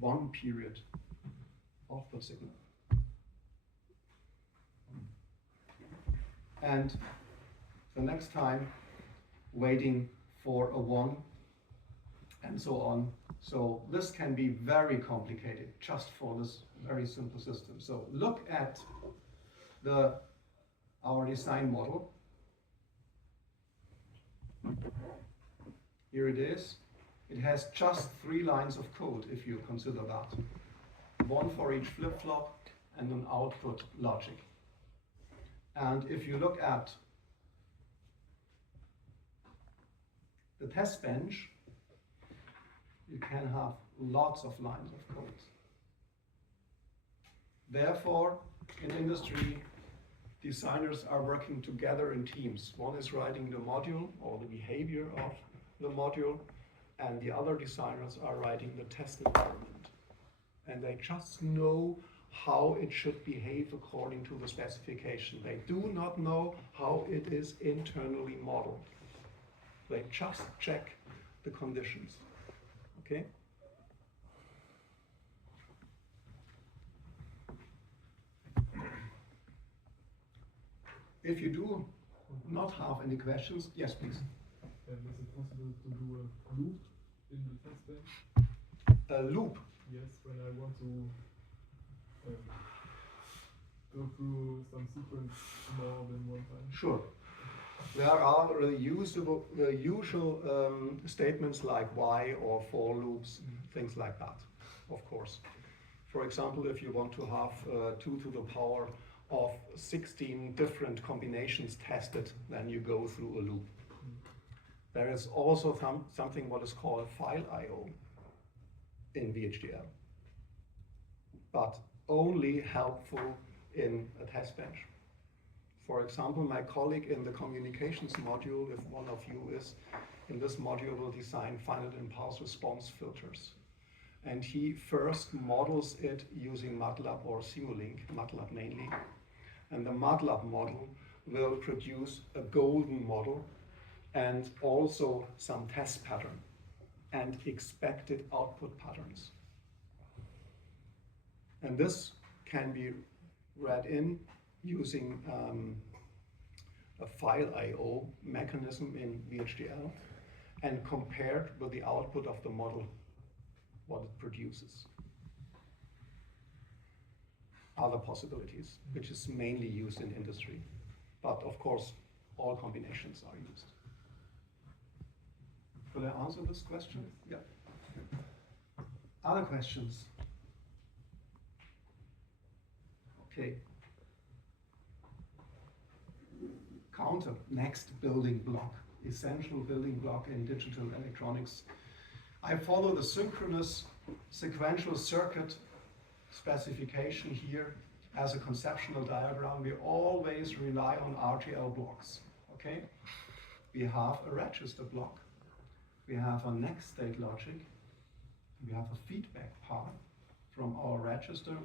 1 period output signal. And the next time, waiting for a 1 and so on. So this can be very complicated just for this very simple system. So look at our design model. Here it is. It has just 3 lines of code if you consider that. 1 for each flip-flop and an output logic. And if you look at the test bench, you can have lots of lines of code. Therefore, in industry, designers are working together in teams. One is writing the module or the behavior of the module, and the other designers are writing the test environment. And they just know how it should behave according to the specification. They do not know how it is internally modeled. They just check the conditions. Okay? If you do not have any questions, yes, please. Is it possible to do a loop in the test bench? A loop. Yes, when I want to go through some sequence more than one time. Sure. There are the usual statements like while or for loops, things like that, of course. For example, if you want to have 2 to the power of 16 different combinations tested, then you go through a loop. There is also something what is called file I/O in VHDL, but only helpful in a test bench. For example, my colleague in the communications module, if one of you is in this module, will design finite impulse response filters. And he first models it using MATLAB or Simulink, MATLAB mainly. And the MATLAB model will produce a golden model and also some test pattern and expected output patterns. And this can be read in using a file I/O mechanism in VHDL and compared with the output of the model, what it produces. Other possibilities, which is mainly used in industry, but of course all combinations are used. Will I answer this question? Yeah. Other questions? Okay. Counter, next building block, essential building block in digital electronics. I follow the synchronous sequential circuit specification here as a conceptual diagram. We always rely on RTL blocks, okay? We have a register block, we have a next state logic, we have a feedback path from our register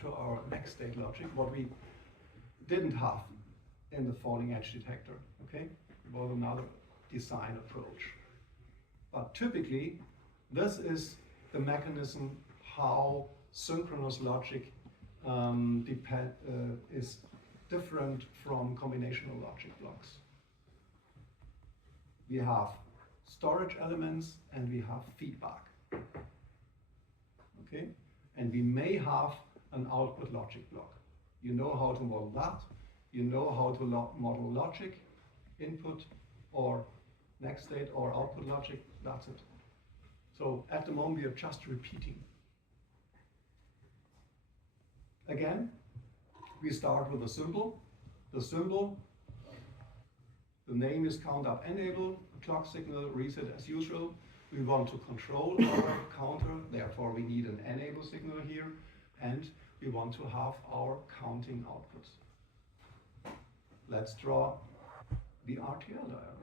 to our next state logic, what we didn't have in the falling edge detector, okay? It was another design approach. But typically, this is the mechanism how synchronous logic is different from combinational logic blocks. We have storage elements and we have feedback, okay? And we may have an output logic block. You know how to model that. You know how to model logic, input or next state or output logic, that's it. So at the moment we are just repeating. Again, we start with a symbol. The symbol, the name is count up enable, clock signal, reset as usual. We want to control our counter, therefore we need an enable signal here, and we want to have our counting outputs. Let's draw the RTL diagram.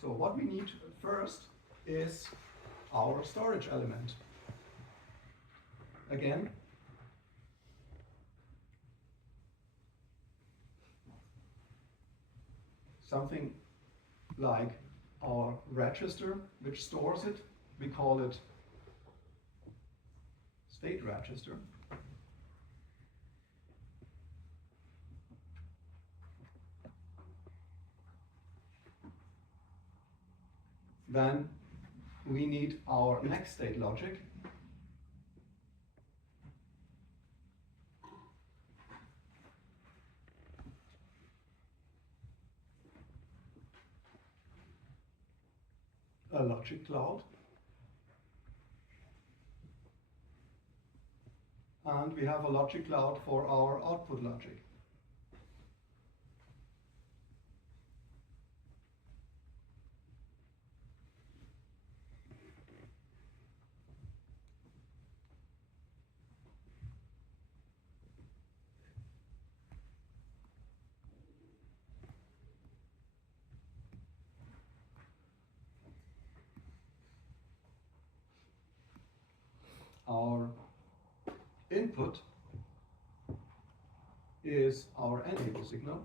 So what we need first is our storage element. Again, something like our register, which stores it. We call it state register. Then we need our next state logic. A logic cloud. And we have a logic cloud for our output logic. Our input is our enable signal,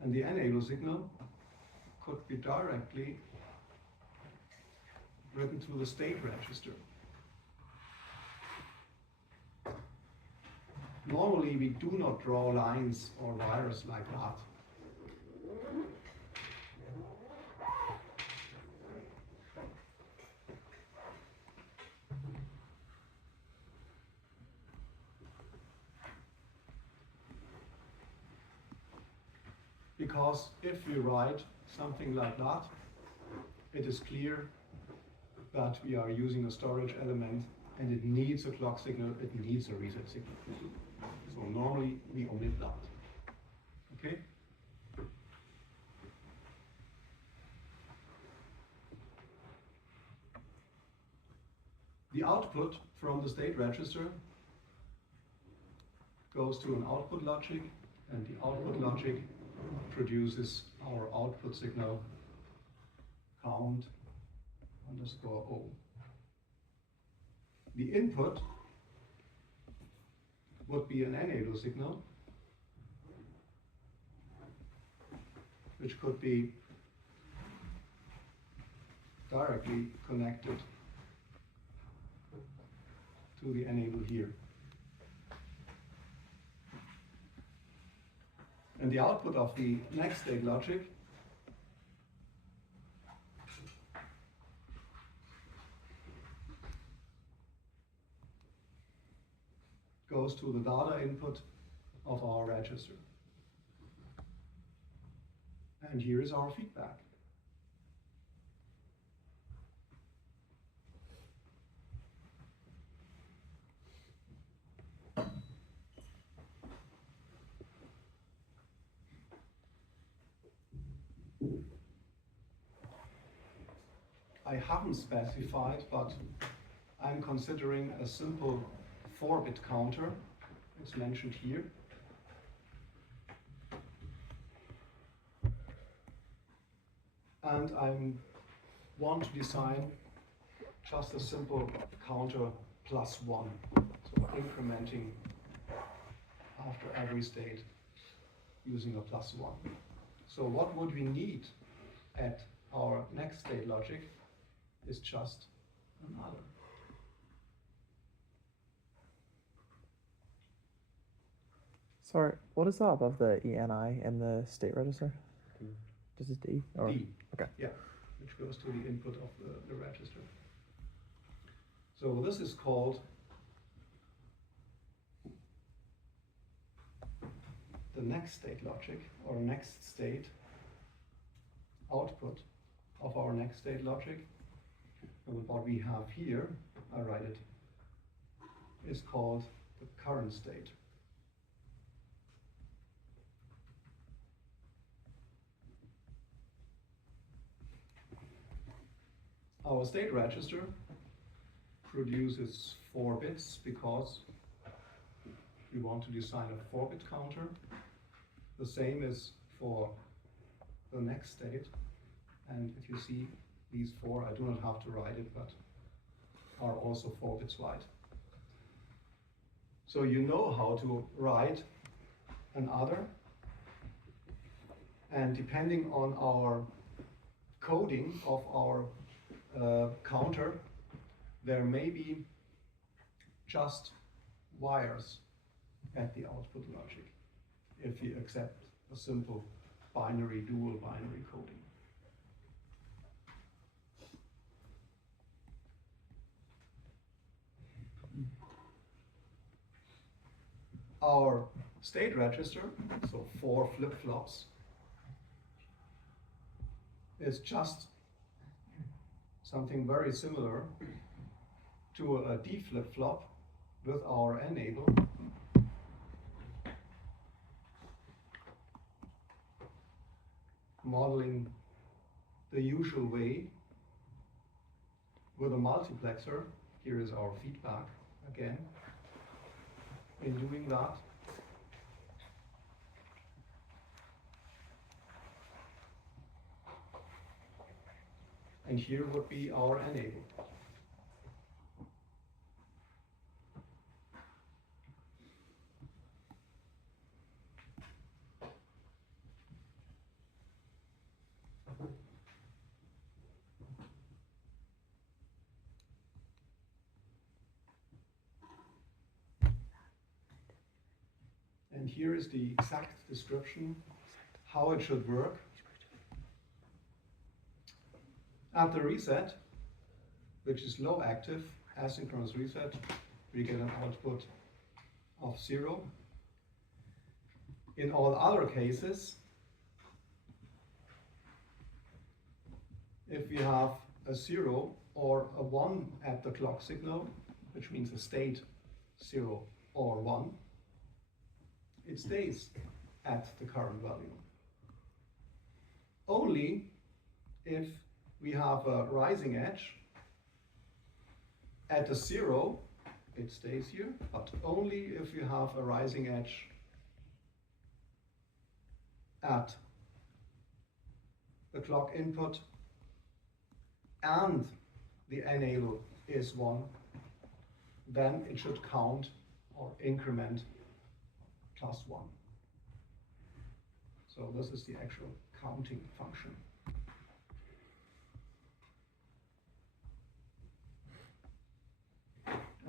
and the enable signal could be directly written to the state register. Normally we do not draw lines or wires like that. Because if we write something like that, it is clear that we are using a storage element and it needs a clock signal, it needs a reset signal. So normally we omit that. Okay? The output from the state register goes to an output logic, and the output logic produces our output signal count underscore O. The input would be an enable signal, which could be directly connected to the enable here. And the output of the next state logic goes to the data input of our register. And here is our feedback. I haven't specified, but I'm considering a simple 4-bit counter. It's mentioned here. And I want to design just a simple counter +1, so incrementing after every state using a +1. So what would we need at our next state logic is just another. Sorry, what is that above the ENI in the state register? D. This is D? Or? D. Okay. Yeah, which goes to the input of the register. So this is called the next state logic, or next state output of our next state logic. And what we have here, I write it, is called the current state. Our state register produces 4 bits because we want to design a 4-bit counter. The same is for the next state. And if you see these 4, I do not have to write it, but are also 4 bits wide. So you know how to write an other, and depending on our coding of our counter, there may be just wires at the output logic if you accept a simple binary, dual binary coding. Our state register, so 4 flip-flops, is just something very similar to a D flip-flop with our enable. Modeling the usual way with a multiplexer. Here is our feedback again. In doing that, and here would be our enable. And here is the exact description how it should work. At the reset, which is low active, asynchronous reset, we get an output of 0. In all other cases, if we have a 0 or a 1 at the clock signal, which means a state 0 or 1, it stays at the current value. Only if we have a rising edge at the 0, it stays here, but only if you have a rising edge at the clock input and the enable is 1, then it should count or increment +1. So this is the actual counting function.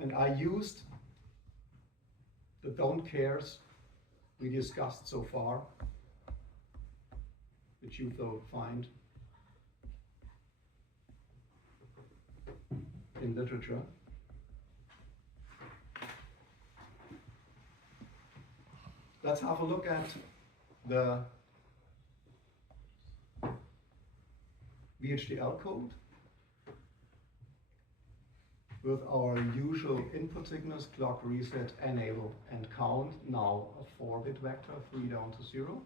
And I used the don't cares we discussed so far, which you will find in literature. Let's have a look at the VHDL code with our usual input signals, clock, reset, enable, and count, now a 4-bit vector, 3 down to 0.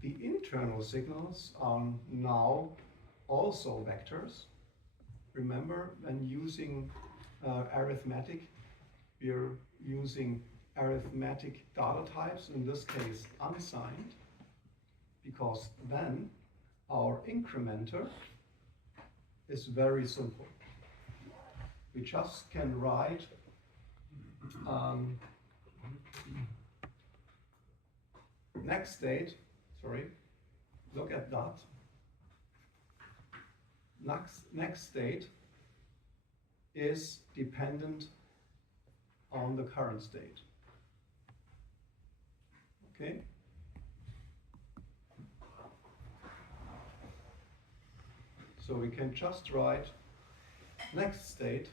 The internal signals are now also vectors. Remember, when using arithmetic, we're using arithmetic data types, in this case unsigned, because then our incrementer is very simple. We just can write next state, look at that. Next state is dependent on the current state. Okay? So we can just write next state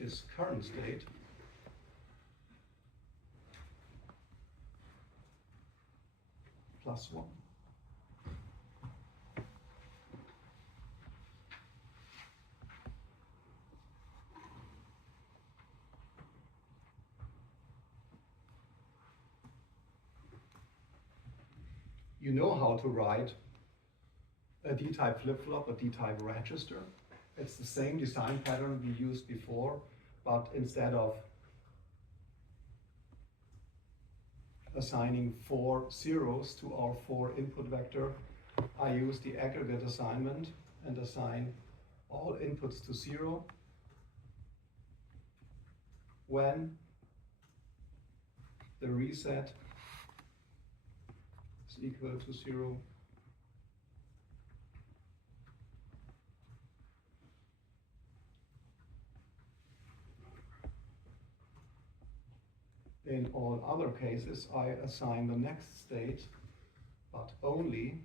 is current state +1. You know how to write a D-type flip-flop, a D-type register. It's the same design pattern we used before, but instead of assigning 4 zeros to our 4 input vector, I use the aggregate assignment and assign all inputs to 0 when the reset is equal to 0. In all other cases, I assign the next state, but only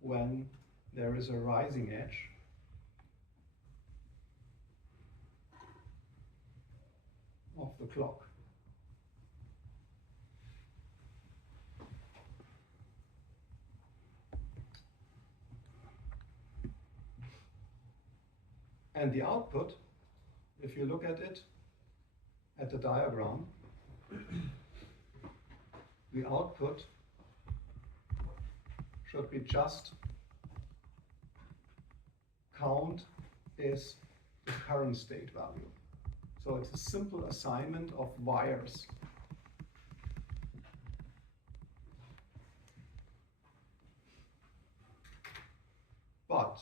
when there is a rising edge of the clock. And the output, if you look at it, at the diagram, the output should be just count is the current state value. So it's a simple assignment of wires. But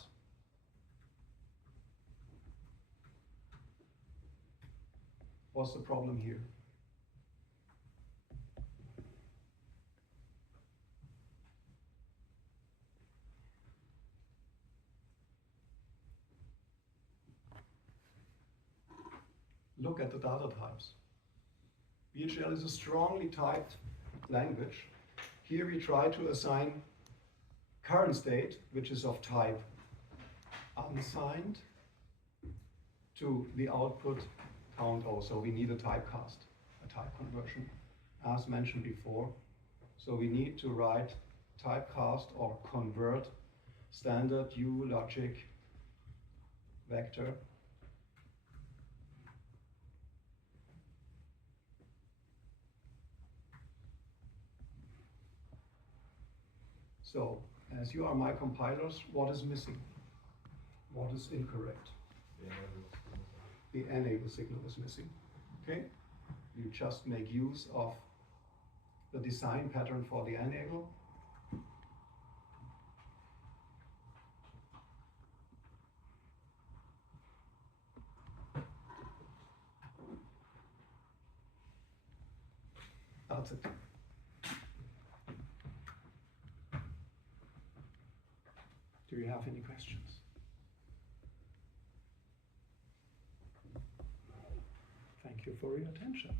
what's the problem here? Look at the data types. VHDL is a strongly typed language. Here we try to assign current state, which is of type unsigned, to the output count O. So we need a typecast, a type conversion, as mentioned before. So we need to write typecast or convert standard U logic vector So, as you are my compilers, what is missing? What is incorrect? The enable signal is missing. Okay? You just make use of the design pattern for the enable. That's it. Do you have any questions? Thank you for your attention.